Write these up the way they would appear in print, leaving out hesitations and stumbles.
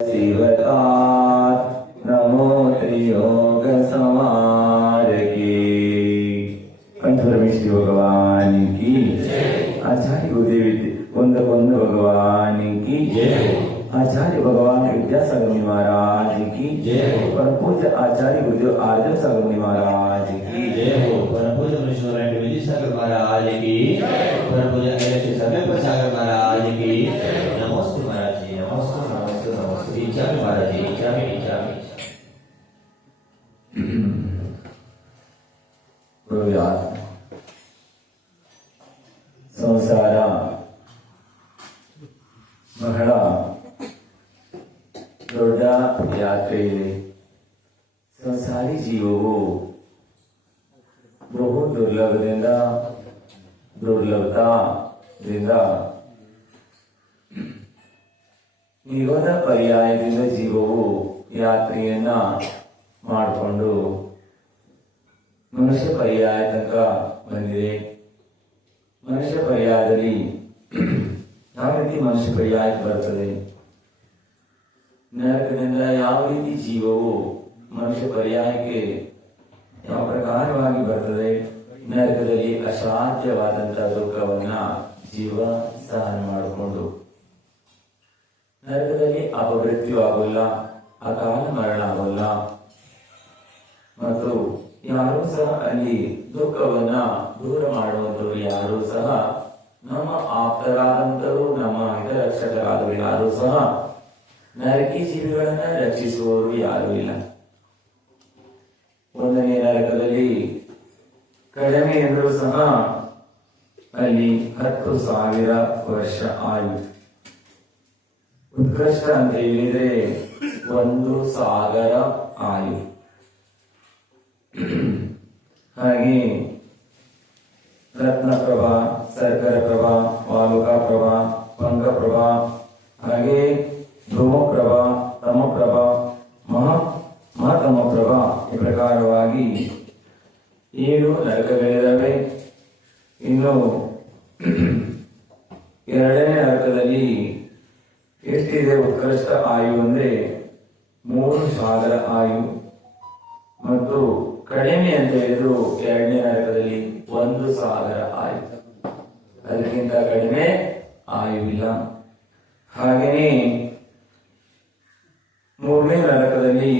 शिवतात् नमो त्रियोग समार की कंठरमेश भगवान की आचार्य गुरुदेव कुंद भगवान की आचार्य भगवान विद्यासागर महाराज की परम पूज्य आचार्य गुरुदेव आर्जन सागर महाराज की परम पूज्य मनीश्वर विद्यासागर महाराज की परम पूज्य समय सागर महाराज की नमस्ते महाराज जी नमस्ते नमस्ते नमस्ते इच्छा महाराज जी इच्छा ಸಂಸಾರ ಬಹಳ ದೊಡ್ಡ ಯಾತ್ರೆ ಇದೆ. ಸಂಸಾರಿ ಜೀವವು ಬಹು ದುರ್ಲಭದಿಂದ ನಿಗದ ಪರ್ಯಾಯದಿಂದ ಜೀವವು ಯಾತ್ರೆಯನ್ನ ಮಾಡಿಕೊಂಡು ಮನುಷ್ಯ ಪರ್ಯಾಯ ತನಕ ಬಂದಿದೆ. ಮನುಷ್ಯ ಪರ್ಯಾಯದಲ್ಲಿ ಯಾವ ರೀತಿ ಮನುಷ್ಯ ಪರ್ಯಾಯಕ್ಕೆ ಬರ್ತದೆ, ನರಕದಿಂದ ಯಾವ ರೀತಿ ಜೀವವು ಮನುಷ್ಯ ಪರ್ಯಾಯಕ್ಕೆ ಯಾವ ಪ್ರಕಾರವಾಗಿ ಬರ್ತದೆ, ನರಕದಲ್ಲಿ ಅಸಾಧ್ಯವಾದಂತಹ ದುಃಖವನ್ನ ಜೀವ ಸಹನ ಮಾಡಿಕೊಂಡು ನರಕದಲ್ಲಿ ಅಪಮೃತ್ಯು ಆಗೋಲ್ಲ, ಅಕಾಲ ಮರಣ ಆಗೋಲ್ಲ, ಮತ್ತು ಯಾರೂ ಸಹ ಅಲ್ಲಿ ದುಃಖವನ್ನ ದೂರ ಮಾಡುವಂತರು ಯಾರೂ ಸಹ ನಮ್ಮ ಆಪ್ತರಾದಂತರು ನಮ್ಮ ಹಿತರಕ್ಷಕರಾದರು ಯಾರೂ ಸಹ ನರಕಿ ಜೀವಿಗಳನ್ನ ರಕ್ಷಿಸುವವರು ಯಾರೂ ಇಲ್ಲ. ಒಂದನೇ ನರಕದಲ್ಲಿ ಕಡಿಮೆ ಎಂದರೂ ಸಹ ಅಲ್ಲಿ 10,000 ವರ್ಷ ಆಯು. ಉತ್ಕೃಷ್ಟ ಅಂತ ಹೇಳಿದ್ರೆ 1,000 ಆಯು. ಹಾಗೆ ರತ್ನಪ್ರಭಾ, ಸರ್ಕರಪ್ರಭಾ, ವಾಲುಕಾಪ್ರಭಾ, ಪಂಕಪ್ರಭಾ, ಹಾಗೆ ಧೂಮಪ್ರಭಾ, ತಮಪ್ರಭಾ, ಮಹಾತಮಪ್ರಭಾ ಈ ಪ್ರಕಾರವಾಗಿ 7 ನರಕಗಳಿದ್ದಾವೆ. ಇನ್ನು 2ನೇ ನರಕದಲ್ಲಿ ಎಷ್ಟಿದೆ ಉತ್ಕೃಷ್ಟ ಆಯು ಅಂದ್ರೆ 3,000 ಆಯು. ಮತ್ತು ಕಡಿಮೆ ಅಂತ ಹೇಳಿದ್ರು 2ನೇ ನರಕದಲ್ಲಿ 1,000 ಆಯು. ಅದಕ್ಕಿಂತ ಕಡಿಮೆ ಆಯುವಿಲ್ಲ. ಹಾಗೆಯೇ 3ನೇ ನರಕದಲ್ಲಿ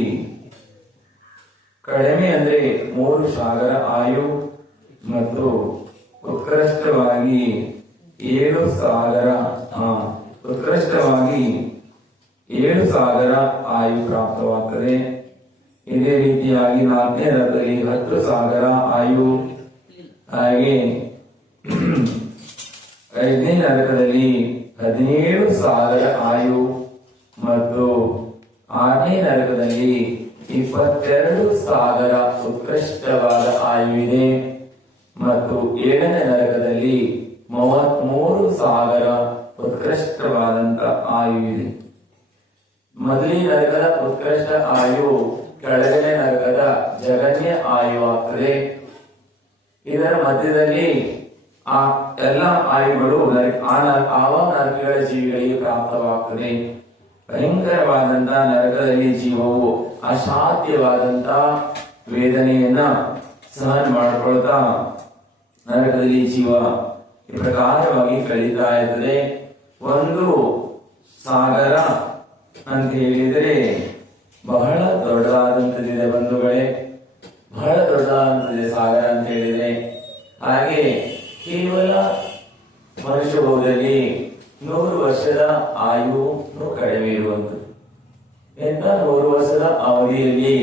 ಕಡಿಮೆ ಅಂದ್ರೆ 3,000 ಆಯು ಮತ್ತು ಉತ್ಕೃಷ್ಟವಾಗಿ 7,000 ಆಯು ಪ್ರಾಪ್ತವಾಗ್ತದೆ. ಇದೇ ರೀತಿಯಾಗಿ 4ನೇ ನರಕದಲ್ಲಿ 10,000 ಆಯು. ಹಾಗೆ 5ನೇ ನರಕದಲ್ಲಿ 17,000 ಆಯು ಮತ್ತು 6ನೇ ನರಕದಲ್ಲಿ 22,000 ಉತ್ಕೃಷ್ಟವಾದ ಆಯು ಇದೆ. ಮತ್ತು 7ನೇ ನರಕದಲ್ಲಿ 33,000 ಉತ್ಕೃಷ್ಟವಾದಂತ ಆಯು ಇದೆ. ಮೊದಲನೇ ನರಕದ ಉತ್ಕೃಷ್ಟ ಆಯು ಕೆಳಗನೇ ನರಕದ ಜಗನ್ಯ ಆಯು ಆಗ್ತದೆ. ಇದರ ಮಧ್ಯದಲ್ಲಿ ಆ ಎಲ್ಲ ಆಯುಗಳು ಆವ ನರಕಗಳ ಜೀವಿಗಳಿಗೆ ಪ್ರಾಪ್ತವಾಗ್ತದೆ. ಭಯಂಕರವಾದಂತ ನರಕದಲ್ಲಿ ಜೀವವು ಅಸಾಧ್ಯವಾದಂತ ವೇದನೆಯನ್ನ ಸಹನ ಮಾಡಿಕೊಳ್ತಾ ನರಕದಲ್ಲಿ ಜೀವ ಈ ಪ್ರಕಾರವಾಗಿ ಕಳೀತಾ ಇರ್ತದೆ. 1,000 ಅಂತ ಹೇಳಿದರೆ ಬಹಳ ದೊಡ್ಡದಾದಂತದಿದೆ ಬಂಧುಗಳೇ, ಬಹಳ ದೊಡ್ಡದಾದಂತದಿದೆ ಸಾಗರ ಅಂತ ಹೇಳಿದ್ರೆ. ಹಾಗೆ ಕೇವಲ ಮನುಷ್ಯ ಭೋಗದಲ್ಲಿ 100 ವರ್ಷದ ಆಯು ಕಡಿಮೆ ಇರುವಂಥದ್ದು. ಎಂತ 100 ವರ್ಷದ ಅವಧಿಯಲ್ಲಿ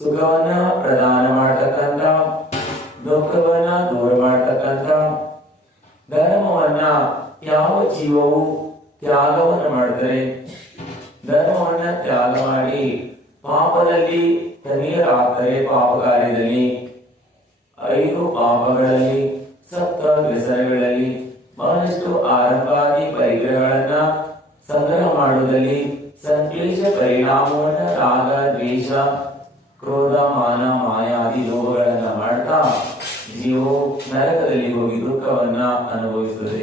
ಸುಖವನ್ನ ಪ್ರದಾನ ಮಾಡತಕ್ಕಂಥ, ದುಃಖವನ್ನ ದೂರ ಮಾಡತಕ್ಕಂಥ ಧರ್ಮವನ್ನ ಯಾವ ಜೀವವು ತ್ಯಾಗವನ್ನು ಮಾಡ್ತಾರೆ, ಧರ್ಮವನ್ನ ತ್ಯಾಗ ಮಾಡಿ ಪಾಪದಲ್ಲಿ ತನಿಯರಾಗ್ತಾರೆ. ಪಾಪ ಕಾರ್ಯದಲ್ಲಿ 5 ಪಾಪಗಳಲ್ಲಿ, 7 ವ್ಯಸನಗಳಲ್ಲಿ, ಬಹಳಷ್ಟು ಆರಂಭಾದಿ ಪರಿಗ್ರಹಗಳನ್ನ ಸಂಗ್ರಹ ಮಾಡುವುದರಲ್ಲಿ ಸಂಕ್ಲೇಶ ಪರಿಣಾಮವನ್ನ ರಾಗ, ದ್ವೇಷ, ಕ್ರೋಧ, ಮಾನ, ಮಾಯಾದಿ ಲೋಭಗಳನ್ನ ಮಾಡ್ತಾ ಜೀವವು ನರಕದಲ್ಲಿ ಹೋಗಿ ದುಃಖವನ್ನ ಅನುಭವಿಸುತ್ತದೆ.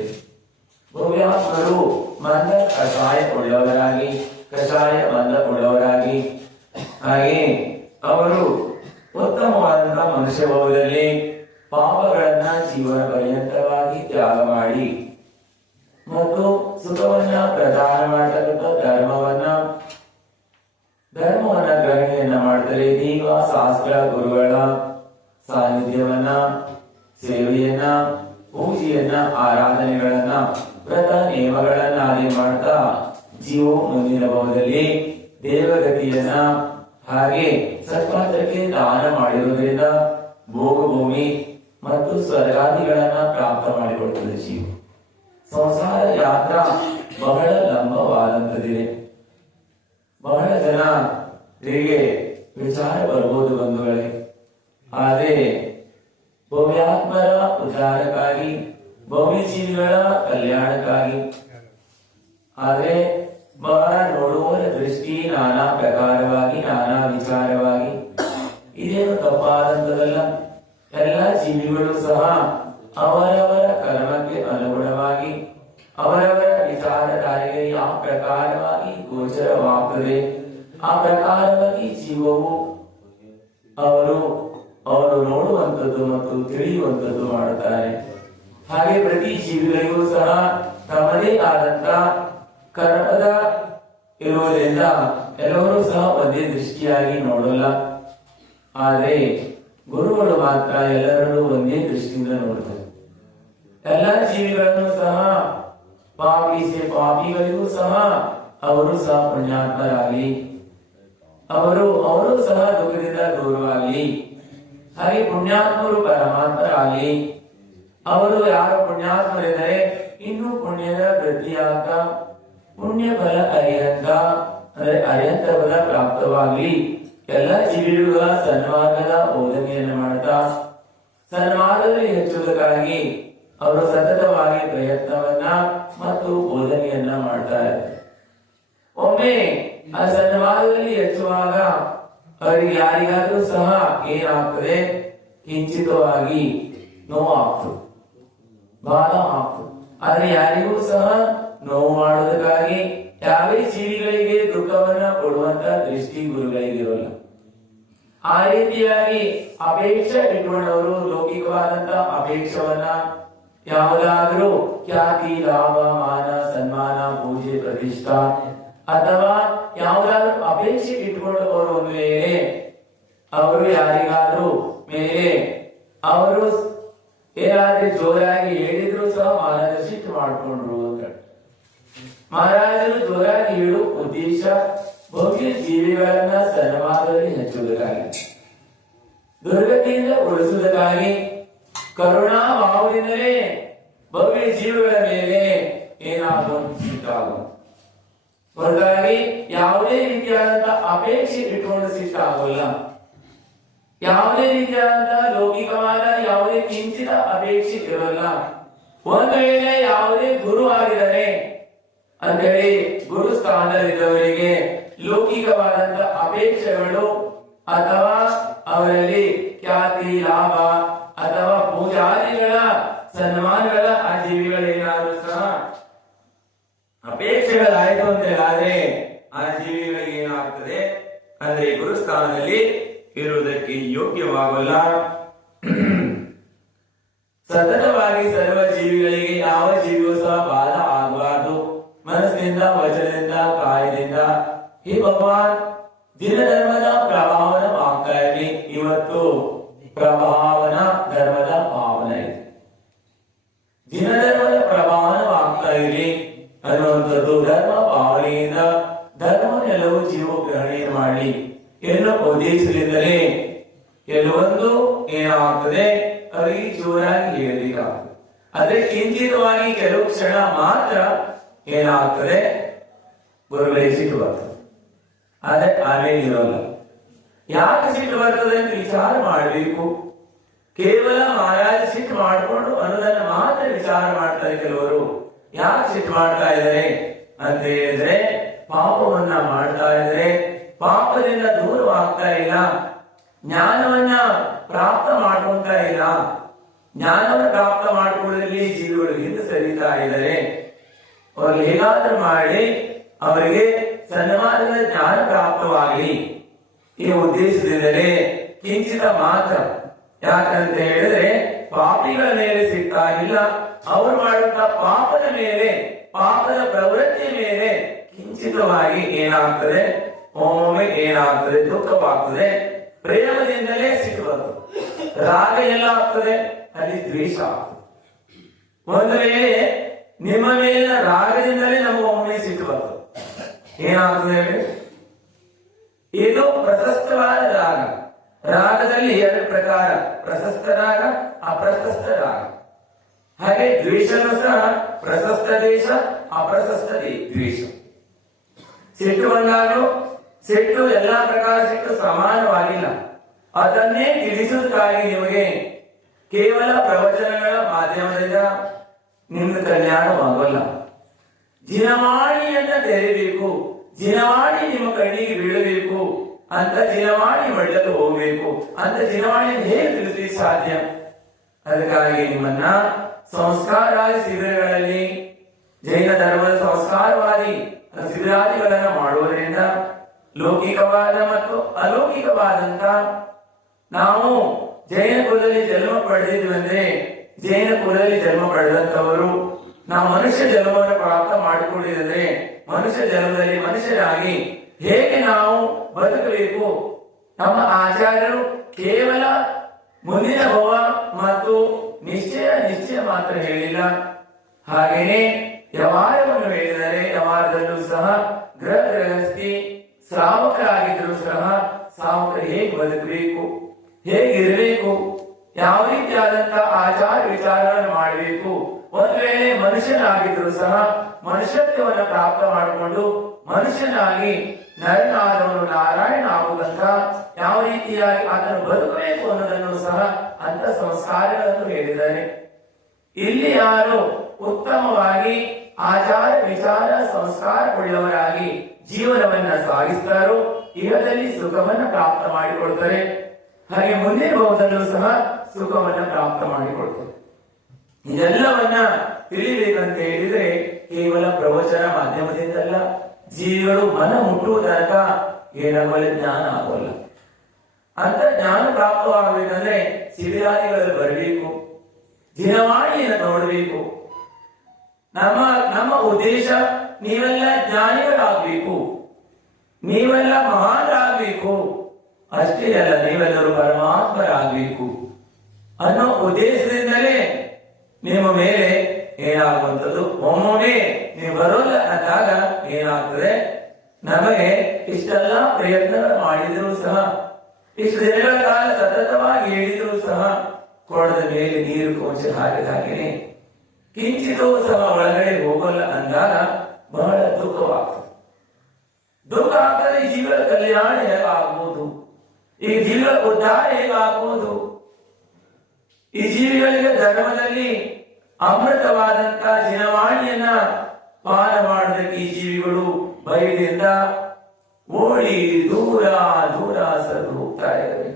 ಭವ್ಯಾತ್ಮರು ಮಂದ ಕಷಾಯ ಉಳ್ಳವರಾಗಿ, ಕಷಾಯ ಮಂದ ಉಳ್ಳವರಾಗಿ, ಹಾಗೆ ಅವರು ಉತ್ತಮವಾದಂತಹ ಮನುಷ್ಯಭಾವದಲ್ಲಿ ಪಾಪಗಳನ್ನ ಜೀವನ ಪರ್ಯಂತವಾಗಿ ತ್ಯಾಗ ಮಾಡಿ ಮತ್ತು ಸುಖವನ್ನ ಪ್ರದಾನ ಮಾಡತಕ್ಕಂಥ ಧರ್ಮವನ್ನ ಗ್ರಹಣೆಯನ್ನ ಮಾಡ್ತಾರೆ. ದೈವ ಶಾಸ್ತ್ರ ಗುರುಗಳ ಸಾನ್ನಿಧ್ಯವನ್ನ, ಸೇವೆಯನ್ನ, ಪೂಜೆಯನ್ನ, ಆರಾಧನೆಗಳನ್ನ, ವ್ರತ ನಿಯಮಗಳನ್ನ ಆದಿ ಮಾಡ್ತಾ ಜೀವ ಮುಂದಿನ ಭಾವದಲ್ಲಿ ದೇವಗತಿಯನ್ನ ಹಾಗೆ ಸತ್ಪಾತ್ರಕ್ಕೆ ದಾನ ಮಾಡಿರುವುದರಿಂದ ಭೋಗಭೂಮಿ ಮತ್ತು ಸ್ವರ್ಗಾದಿಗಳನ್ನ ಪ್ರಾಪ್ತ ಮಾಡಿಕೊಳ್ತದೆ ಜೀವ. ಸಂಸಾರ ಯಾತ್ರಾ ಬಹಳ ಲಂಬವಾದಂಥದ್ದಿದೆ. ಬಹಳ ಜನರಿಗೆ ವಿಚಾರ ಬರ್ಬೋದು ಬಂಧುಗಳೇ. ಆದರೆ ಭವ್ಯಾತ್ಮರ ಉದ್ಧಾರಕ್ಕಾಗಿ, ಭವ್ಯ ಜೀವಿಗಳ ಕಲ್ಯಾಣಕ್ಕಾಗಿ, ಆದರೆ ಬಹಳ ನೋಡುವವರ ದೃಷ್ಟಿ ನಾನಾ ಪ್ರಕಾರವಾಗಿ, ನಾನಾ ವಿಚಾರವಾಗಿ, ಇದೇನು ತಪ್ಪಾದಂಥದಲ್ಲ. ಎಲ್ಲ ಜೀವಿಗಳು ಸಹ ಅವರವರ ಕರ್ಮಕ್ಕೆ ಅನುಗುಣವಾಗಿ, ಅವರವರ ವಿಚಾರಧಾರೆಗೆ ಯಾವ ಪ್ರಕಾರವಾಗಿ ಗೋಚರವಾಗ್ತದೆ ಆ ಪ್ರಕಾರವಾಗಿ ಜೀವವು ಅವರು ನೋಡುವಂಥದ್ದು ಮತ್ತು ತಿಳಿಯುವಂಥದ್ದು ಮಾಡುತ್ತಾರೆ. ಹಾಗೆ ಪ್ರತಿ ಜೀವಿಗಳಿಗೂ ಸಹ ತಮ್ಮದೇ ಆದಂತ ಕರ್ಮದ ಇರುವುದರಿಂದ ಎಲ್ಲರೂ ಸಹ ಒಂದೇ ದೃಷ್ಟಿಯಾಗಿ ನೋಡಲ್ಲ. ಆದರೆ ಗುರುಗಳು ಮಾತ್ರ ಎಲ್ಲರನ್ನೂ ಒಂದೇ ದೃಷ್ಟಿಯಿಂದ ನೋಡ್ತಾರೆ. ಎಲ್ಲ ಜೀವಿಗಳನ್ನು ಸಹ ಪಾಪಿಗಳಿಗೂ ಸಹ ಅವರು ಸಹ ಪುಣ್ಯಾತ್ಮರಾಗಲಿ, ಅವರು ಸಹ ದುಃಖದಿಂದ ದೂರವಾಗಲಿ. ಹಾಗೆ ಪುಣ್ಯಾತ್ಮರು ಪರಮಾತ್ಮರಾಗಲಿ. ಅವರು ಯಾರು ಪುಣ್ಯಾತ್ಮರೆಂದರೆ ಇನ್ನು ಪುಣ್ಯದ ವೃದ್ಧಿಯಾಗ ಪುಣ್ಯ ಫಲ ಅರ್ಯಂತ ಫಲ ಪ್ರಾಪ್ತವಾಗಲಿ. ಎಲ್ಲ ಜೀವಿಗಳ ಸನ್ಮಾರ್ಗದ ಬೋಧನೆಯನ್ನು ಮಾಡ್ತಾ ಸನ್ಮಾರ್ಗದಲ್ಲಿ ಹೆಚ್ಚುವುದಕ್ಕಾಗಿ ಅವರು ಸತತವಾಗಿ ಪ್ರಯತ್ನವನ್ನ ಮತ್ತು ಬೋಧನೆಯನ್ನ ಮಾಡ್ತಾರೆ. ಒಮ್ಮೆ ಆ ಸನ್ಮಾರ್ಗದಲ್ಲಿ ಹೆಚ್ಚುವಾಗ ಅವರಿಗೆ ಯಾರಿಗಾದ್ರೂ ಸಹ ಏನಾಗ್ತದೆ, ಕಿಂಚಿತವಾಗಿ ನೋವಾಗ್ತದೆ, ಬಹಳ ಆಗ್ತದೆ. ಆದ್ರೆ ಯಾರಿಗೂ ಸಹ ನೋವು ಮಾಡುವುದಕ್ಕಾಗಿ ಯಾವೇ ಜೀವಿಗಳಿಗೆ ದುಃಖವನ್ನ ಕೊಡುವಂತ ದೃಷ್ಟಿ ಗುರುಗಳಿಗಿರೋಲ್ಲ. ಆ ರೀತಿಯಾಗಿ ಅಪೇಕ್ಷೆ ಇಟ್ಕೊಂಡವರು ಲೌಕಿಕವಾದಂತ ಅಪೇಕ್ಷವನ್ನ, ಯಾವುದಾದ್ರೂ ಖ್ಯಾತಿ, ಲಾಭ, ಮಾನ, ಸನ್ಮಾನ, ಪೂಜೆ, ಪ್ರತಿಷ್ಠಾ ಅಥವಾ ಯಾವುದಾದ್ರೂ ಅಪೇಕ್ಷೆ ಇಟ್ಕೊಂಡವರು ಮೇಲೆ ಅವರು ಯಾರಿಗಾದ್ರೂ ಮೇಲೆ ಅವರು ಏನಾದ್ರೂ ಜೋರಾಗಿ ಹೇಳಿದ್ರು ಸಹ ಮಹಾರಾಜ ಸಿಟ್ಟು ಮಾಡ್ಕೊಂಡ್ರು ಅಂತ. ಮಹಾರಾಜರು ಜೋರಾಗಿ ಹೇಳು ಉದ್ದೇಶ ಭವ್ಯ ಜೀವಿಗಳನ್ನ ಸನ್ಮಾರ್ಗದಲ್ಲಿ ಹೆಚ್ಚುವುದಕ್ಕಾಗಿ, ದುರ್ಗತಿಯಿಂದ ಉಳಿಸುವುದಕ್ಕಾಗಿ, ಕರುಣಾ ಭಾವದಿಂದಲೇ ಭವ್ಯ ಜೀವಿಗಳ ಮೇಲೆ ಏನಾದರೂ ಸಿಟ್ಟಾಗುವ ಹೊರತಾಗಿ ಯಾವುದೇ ರೀತಿಯಾದಂತಹ ಅಪೇಕ್ಷೆ ಇಟ್ಕೊಂಡು ಸಿಟ್ಟಾಗೋಲ್ಲ. ಯಾವುದೇ ರೀತಿಯಾದಂತಹ ಲೌಕಿಕವಾದ ಯಾವುದೇ ಕಿಂಚಿತ ಅಪೇಕ್ಷೆ ಇರೋಲ್ಲ. ಒಂದು ವೇಳೆ ಯಾವುದೇ ಗುರು ಆಗಿದ್ದಾರೆ ಅಂತ ಹೇಳಿ ಗುರು ಸ್ಥಾನದಲ್ಲಿದ್ದವರಿಗೆ ಲೌಕಿಕವಾದಂತಹ ಅಪೇಕ್ಷೆಗಳು ಅಥವಾ ಅವರಲ್ಲಿ ಖ್ಯಾತಿ, ಲಾಭ ಅಥವಾ ಪೂಜಾದಿಗಳ ಸನ್ಮಾನಗಳ ಆ ಜೀವಿಗಳೇನಾದ್ರೂ ಸಹ ಅಪೇಕ್ಷೆಗಳಾಯ್ತು ಅಂತ ಆದ್ರೆ ಆ ಜೀವಿಗಳಿಗೆ ಏನಾಗ್ತದೆ ಅಂದ್ರೆ ಗುರುಸ್ಥಾನದಲ್ಲಿ ಇರುವುದಕ್ಕೆ ಯೋಗ್ಯವಾಗಲ್ಲ. ಸತತವಾಗಿ ಸರ್ವ ಜೀವಿಗಳಿಗೆ ಯಾವ ಜೀವಿಯೂ ಸಹ ಬಾಧ ಆಗಬಾರದು. ಮನಸ್ಸಿನಿಂದ, ವಚನದಿಂದ, ಕಾಯದಿಂದ ಈ ಭಗವಾನ್ ದಿನ ಧರ್ಮದ ಪ್ರಭಾವನ ಆಗ್ತಾ ಇರಲಿ. ಇವತ್ತು ಪ್ರಭಾವನ ಧರ್ಮದ ಭಾವನ ಇದೆ. ದಿನ ಧರ್ಮದ ಪ್ರಭಾವನವಾಗ್ತಾ ಇರಲಿ ಅನ್ನುವಂಥದ್ದು ಧರ್ಮ ಭಾವನೆಯಿಂದ ಧರ್ಮನೆಲ್ಲವೂ ಜೀವ ಗ್ರಹಣೆ ಮಾಡಿ ಎನ್ನುವ ಉದ್ದೇಶದಿಂದಲೇ ಕೆಲವೊಂದು ಏನಾಗ್ತದೆ ಅವರಿಗೆ ಜೋರಾಗಿ ಹೇಳಲಿಕ್ಕಾಗ್ತದೆ. ಆದ್ರೆ ಕಿಂಚಿತವಾಗಿ ಕೆಲವು ಕ್ಷಣ ಮಾತ್ರ ಏನಾಗ್ತದೆ ಗುರುಗಳಿಗೆ ಸಿಟ್ಟು ಬರ್ತದೆ. ಆದ್ರೆ ಆಮೇಲೆ ಇರೋಲ್ಲ. ಯಾಕೆ ಸಿಟ್ಟು ಬರ್ತದೆ ಅಂತ ವಿಚಾರ ಮಾಡಬೇಕು. ಕೇವಲ ಮಹಾರಾಜ ಸಿಟ್ಟು ಮಾಡಿಕೊಂಡು ಅನ್ನೋದನ್ನ ಮಾತ್ರ ವಿಚಾರ ಮಾಡ್ತಾರೆ ಕೆಲವರು. ಯಾಕೆ ಸಿಟ್ಟು ಮಾಡ್ತಾ ಇದ್ದಾರೆ ಅಂತ ಹೇಳಿದ್ರೆ ಪಾಪವನ್ನ ಮಾಡ್ತಾ ಇದ್ದಾರೆ, ಪಾಪದಿಂದ ದೂರವಾಗ್ತಾ ಇಲ್ಲ, ಜ್ಞಾನವನ್ನ ಪ್ರಾಪ್ತ ಮಾಡ್ಕೊಳ್ತಾ ಇಲ್ಲ. ಜ್ಞಾನವನ್ನು ಪ್ರಾಪ್ತ ಮಾಡಿಕೊಳ್ಳಲಿ ಜೀವಿಗಳು ಹಿಂದೆ ಸರಿತಾ ಇದ್ದಾರೆ. ಅವ್ರಿಗೆ ಹೇಗಾದ್ರೂ ಮಾಡಿ ಅವರಿಗೆ ಸನ್ಮಾನದ ಜ್ಞಾನ ಪ್ರಾಪ್ತವಾಗಲಿ ಈ ಉದ್ದೇಶದಿಂದಲೇ ಕಿಂಚಿತ ಮಾತ್ರ. ಯಾಕಂತ ಹೇಳಿದ್ರೆ ಪಾಪಿಗಳ ಮೇಲೆ ಸಿಕ್ಕಾಗಿಲ್ಲ, ಅವರು ಮಾಡುವಂತ ಪಾಪದ ಮೇಲೆ, ಪಾಪದ ಪ್ರವೃತ್ತಿಯ ಮೇಲೆ ಕಿಂಚಿತವಾಗಿ ಏನಾಗ್ತದೆ, ಒಮ್ಮೊಮ್ಮೆ ಏನಾಗ್ತದೆ, ದುಃಖವಾಗ್ತದೆ. ಪ್ರೇಮದಿಂದಲೇ ಸಿಟ್ಟು ಬರ್ತದೆ, ರಾಗ ಎಲ್ಲ ಆಗ್ತದೆ, ಅಲ್ಲಿ ದ್ವೇಷ ಆಗ್ತದೆ. ಒಂದು ವೇಳೆ ನಿಮ್ಮ ಮೇಲಿನ ರಾಗದಿಂದಲೇ ನಮಗೆ ಒಮ್ಮೆ ಸಿಟ್ಟು ಬರ್ತದೆ, ಏನಾಗ್ತದೆ ಹೇಳಿ? ಇದು ಪ್ರಶಸ್ತವಾದ ರಾಗ. ರಾಗದಲ್ಲಿ ಎರಡು ಪ್ರಕಾರ, ಪ್ರಶಸ್ತ ರಾಗ, ಅಪ್ರಶಸ್ತ ರಾಗ. ಹಾಗೆ ದ್ವೇಷನೂ ಸಹ ಪ್ರಶಸ್ತ ದ್ವೇಷ, ಅಪ್ರಶಸ್ತ ದ್ವೇಷ. ಸಿಟ್ಟು ಬಂದಾಗಲೂ ಸಿಟ್ಟು ಎಲ್ಲಾ ಪ್ರಕಾರ ಸಿಟ್ಟು ಸಮಾನವಾಗಿಲ್ಲ. ಅದನ್ನೇ ತಿಳಿಸುವುದಕ್ಕಾಗಿ ನಿಮಗೆ ಕೇವಲ ಪ್ರವಚನಗಳ ಮಾಧ್ಯಮದಿಂದ ನಿಮ್ದು ಕಲ್ಯಾಣವಾಗಲ್ಲ. ಜಿನವಾಣಿಯನ್ನ ತೆರೆಯಬೇಕು, ಜಿನವಾಣಿ ನಿಮ್ಮ ಕಣ್ಣಿಗೆ ಬೀಳಬೇಕು ಅಂತ ಜಿನವಾಣಿ ಮಟ್ಟಕ್ಕೆ ಹೋಗ್ಬೇಕು ಅಂತ ಜಿನವಾಣಿಯನ್ನು ಹೇಗೆ ತಿಳಿಸಲಿಕ್ಕೆ ಸಾಧ್ಯ? ಅದಕ್ಕಾಗಿ ನಿಮ್ಮನ್ನ ಸಂಸ್ಕಾರಾದಿ ಶಿಬಿರಗಳಲ್ಲಿ, ಜೈನ ಧರ್ಮದ ಸಂಸ್ಕಾರವಾದಿ ಶಿಬಿರಾದಿಗಳನ್ನ ಮಾಡುವುದರಿಂದ ಲೌಕಿಕವಾದ ಮತ್ತು ಅಲೌಕಿಕವಾದಂತ, ನಾವು ಜೈನ ಕುಲದಲ್ಲಿ ಜನ್ಮ ಪಡೆದಿದ್ವಿ ಅಂದ್ರೆ ಜೈನ ಕುಲದಲ್ಲಿ ಜನ್ಮ ಪಡೆದಂತವರು ನಾವು ಮನುಷ್ಯ ಜನ್ಮವನ್ನು ಪ್ರಾಪ್ತ ಮಾಡಿಕೊಂಡಿದ್ರೆ ಮನುಷ್ಯ ಜನ್ಮದಲ್ಲಿ ಮನುಷ್ಯರಾಗಿ ಹೇಗೆ ನಾವು ಬದುಕಬೇಕು, ನಮ್ಮ ಆಚಾರ್ಯರು ಕೇವಲ ಮುಂದಿನ ಭವ ಮತ್ತು ನಿಶ್ಚಯ ಮಾತ್ರ ಹೇಳಿಲ್ಲ. ಹಾಗೇನೆ ವ್ಯವಹಾರವನ್ನು ಹೇಳಿದರೆ ವ್ಯವಹಾರದಲ್ಲೂ ಸಹ ಗೃಹಸ್ಥಿ ಶ್ರಾವಕರಾಗಿದ್ರು ಸಹ ಶ್ರಾವಕರು ಹೇಗೆ ಬದುಕಬೇಕು, ಹೇಗಿರಬೇಕು, ಯಾವ ರೀತಿಯಾದಂತಹ ಆಚಾರ ವಿಚಾರಗಳನ್ನು ಮಾಡಬೇಕು. ಒಂದು ವೇಳೆ ಮನುಷ್ಯನಾಗಿದ್ರು ಸಹ ಮನುಷ್ಯತ್ವವನ್ನು ಪ್ರಾಪ್ತ ಮಾಡಿಕೊಂಡು ಮನುಷ್ಯನಾಗಿ ನರನಾದವನು ನಾರಾಯಣ ಆಗುವಂತ ಯಾವ ರೀತಿಯಾಗಿ ಅದನ್ನು ಬದುಕಬೇಕು ಅನ್ನೋದನ್ನು ಸಹ ಅಂತ ಸಂಸ್ಕಾರಗಳನ್ನು ಹೇಳಿದ್ದಾರೆ. ಇಲ್ಲಿ ಯಾರು ಉತ್ತಮವಾಗಿ ಆಚಾರ ವಿಚಾರ ಸಂಸ್ಕಾರವುಳ್ಳವರಾಗಿ ಜೀವನವನ್ನ ಸಾಗಿಸ್ತಾರೋ ಇಹದಲ್ಲಿ ಸುಖವನ್ನ ಪ್ರಾಪ್ತ ಮಾಡಿಕೊಳ್ತಾರೆ, ಹಾಗೆ ಮುಂದಿನ ಭವದಲ್ಲೂ ಸಹ ಸುಖವನ್ನ ಪ್ರಾಪ್ತ ಮಾಡಿಕೊಳ್ತಾರೆ. ಇದೆಲ್ಲವನ್ನ ತಿಳಿಬೇಕಂತ ಹೇಳಿದ್ರೆ ಕೇವಲ ಪ್ರವಚನ ಮಾಧ್ಯಮದಿಂದಲ್ಲ, ಜೀವಿಗಳು ಮನ ಮುಟ್ಟುವ ತನಕ ಏನಾಗಲ್ಲ, ಜ್ಞಾನ ಆಗೋಲ್ಲ. ಅಂತ ಜ್ಞಾನ ಪ್ರಾಪ್ತವಾಗಬೇಕಂದ್ರೆ ಶಿಬಿರಾದಿಗಳಲ್ಲಿ ಬರಬೇಕು, ದಿನವಾಣಿಯನ್ನು ನೋಡಬೇಕು. ನಮ್ಮ ಉದ್ದೇಶ ನೀವೆಲ್ಲ ಜ್ಞಾನಿಗಳಾಗಬೇಕು, ನೀವೆಲ್ಲ ಮಹಾನರಾಗಬೇಕು, ಅಷ್ಟೇ ಅಲ್ಲ ನೀವೆಲ್ಲರೂ ಪರಮಾತ್ಮರಾಗಬೇಕು ಅನ್ನೋ ಉದ್ದೇಶದಿಂದಲೇ ನಿಮ್ಮ ಮೇಲೆ ಏನಾಗುವಂಥದ್ದು. ಒಮ್ಮೊಮ್ಮೆ ನೀವು ಬರೋಲ್ಲ ಅಂದಾಗ ಏನಾಗ್ತದೆ, ನಮಗೆ ಇಷ್ಟೆಲ್ಲ ಪ್ರಯತ್ನ ಮಾಡಿದ್ರು ಸಹ, ಇಷ್ಟು ದಿನಗಳ ಕಾಲ ಸತತವಾಗಿ ಹೇಳಿದ್ರು ಸಹ ಕೊಡದ ಮೇಲೆ ನೀರು ಕೊಂಚ ಹಾಕಿದಾಗೇನೆ ಕಿಂಚಿತೂ ಸಹ ಒಳಗಡೆ ಹೋಗಲ್ಲ ಅಂದಾಗ ಬಹಳ ದುಃಖವಾಗ್ತದೆ. ದುಃಖ ಆಗ್ತದೆ. ಈ ಜೀವನ ಕಲ್ಯಾಣ ಹೇಗಾಗ್ಬೋದು, ಈ ಜೀವನ ಉದ್ಧಾರ ಹೇಗಾಗ್ಬೋದು, ಈ ಜೀವಿಗಳಿಗೆ ಧರ್ಮದಲ್ಲಿ ಅಮೃತವಾದಂತ ಜಿನವಾಣಿಯನ್ನ ಪಾನ ಮಾಡೋದಕ್ಕೆ ಈ ಜೀವಿಗಳು ಭಯದಿಂದ ಓಡಿ ದೂರ ಸರಿದು ಹೋಗ್ತಾ ಇದ್ದಾರೆ.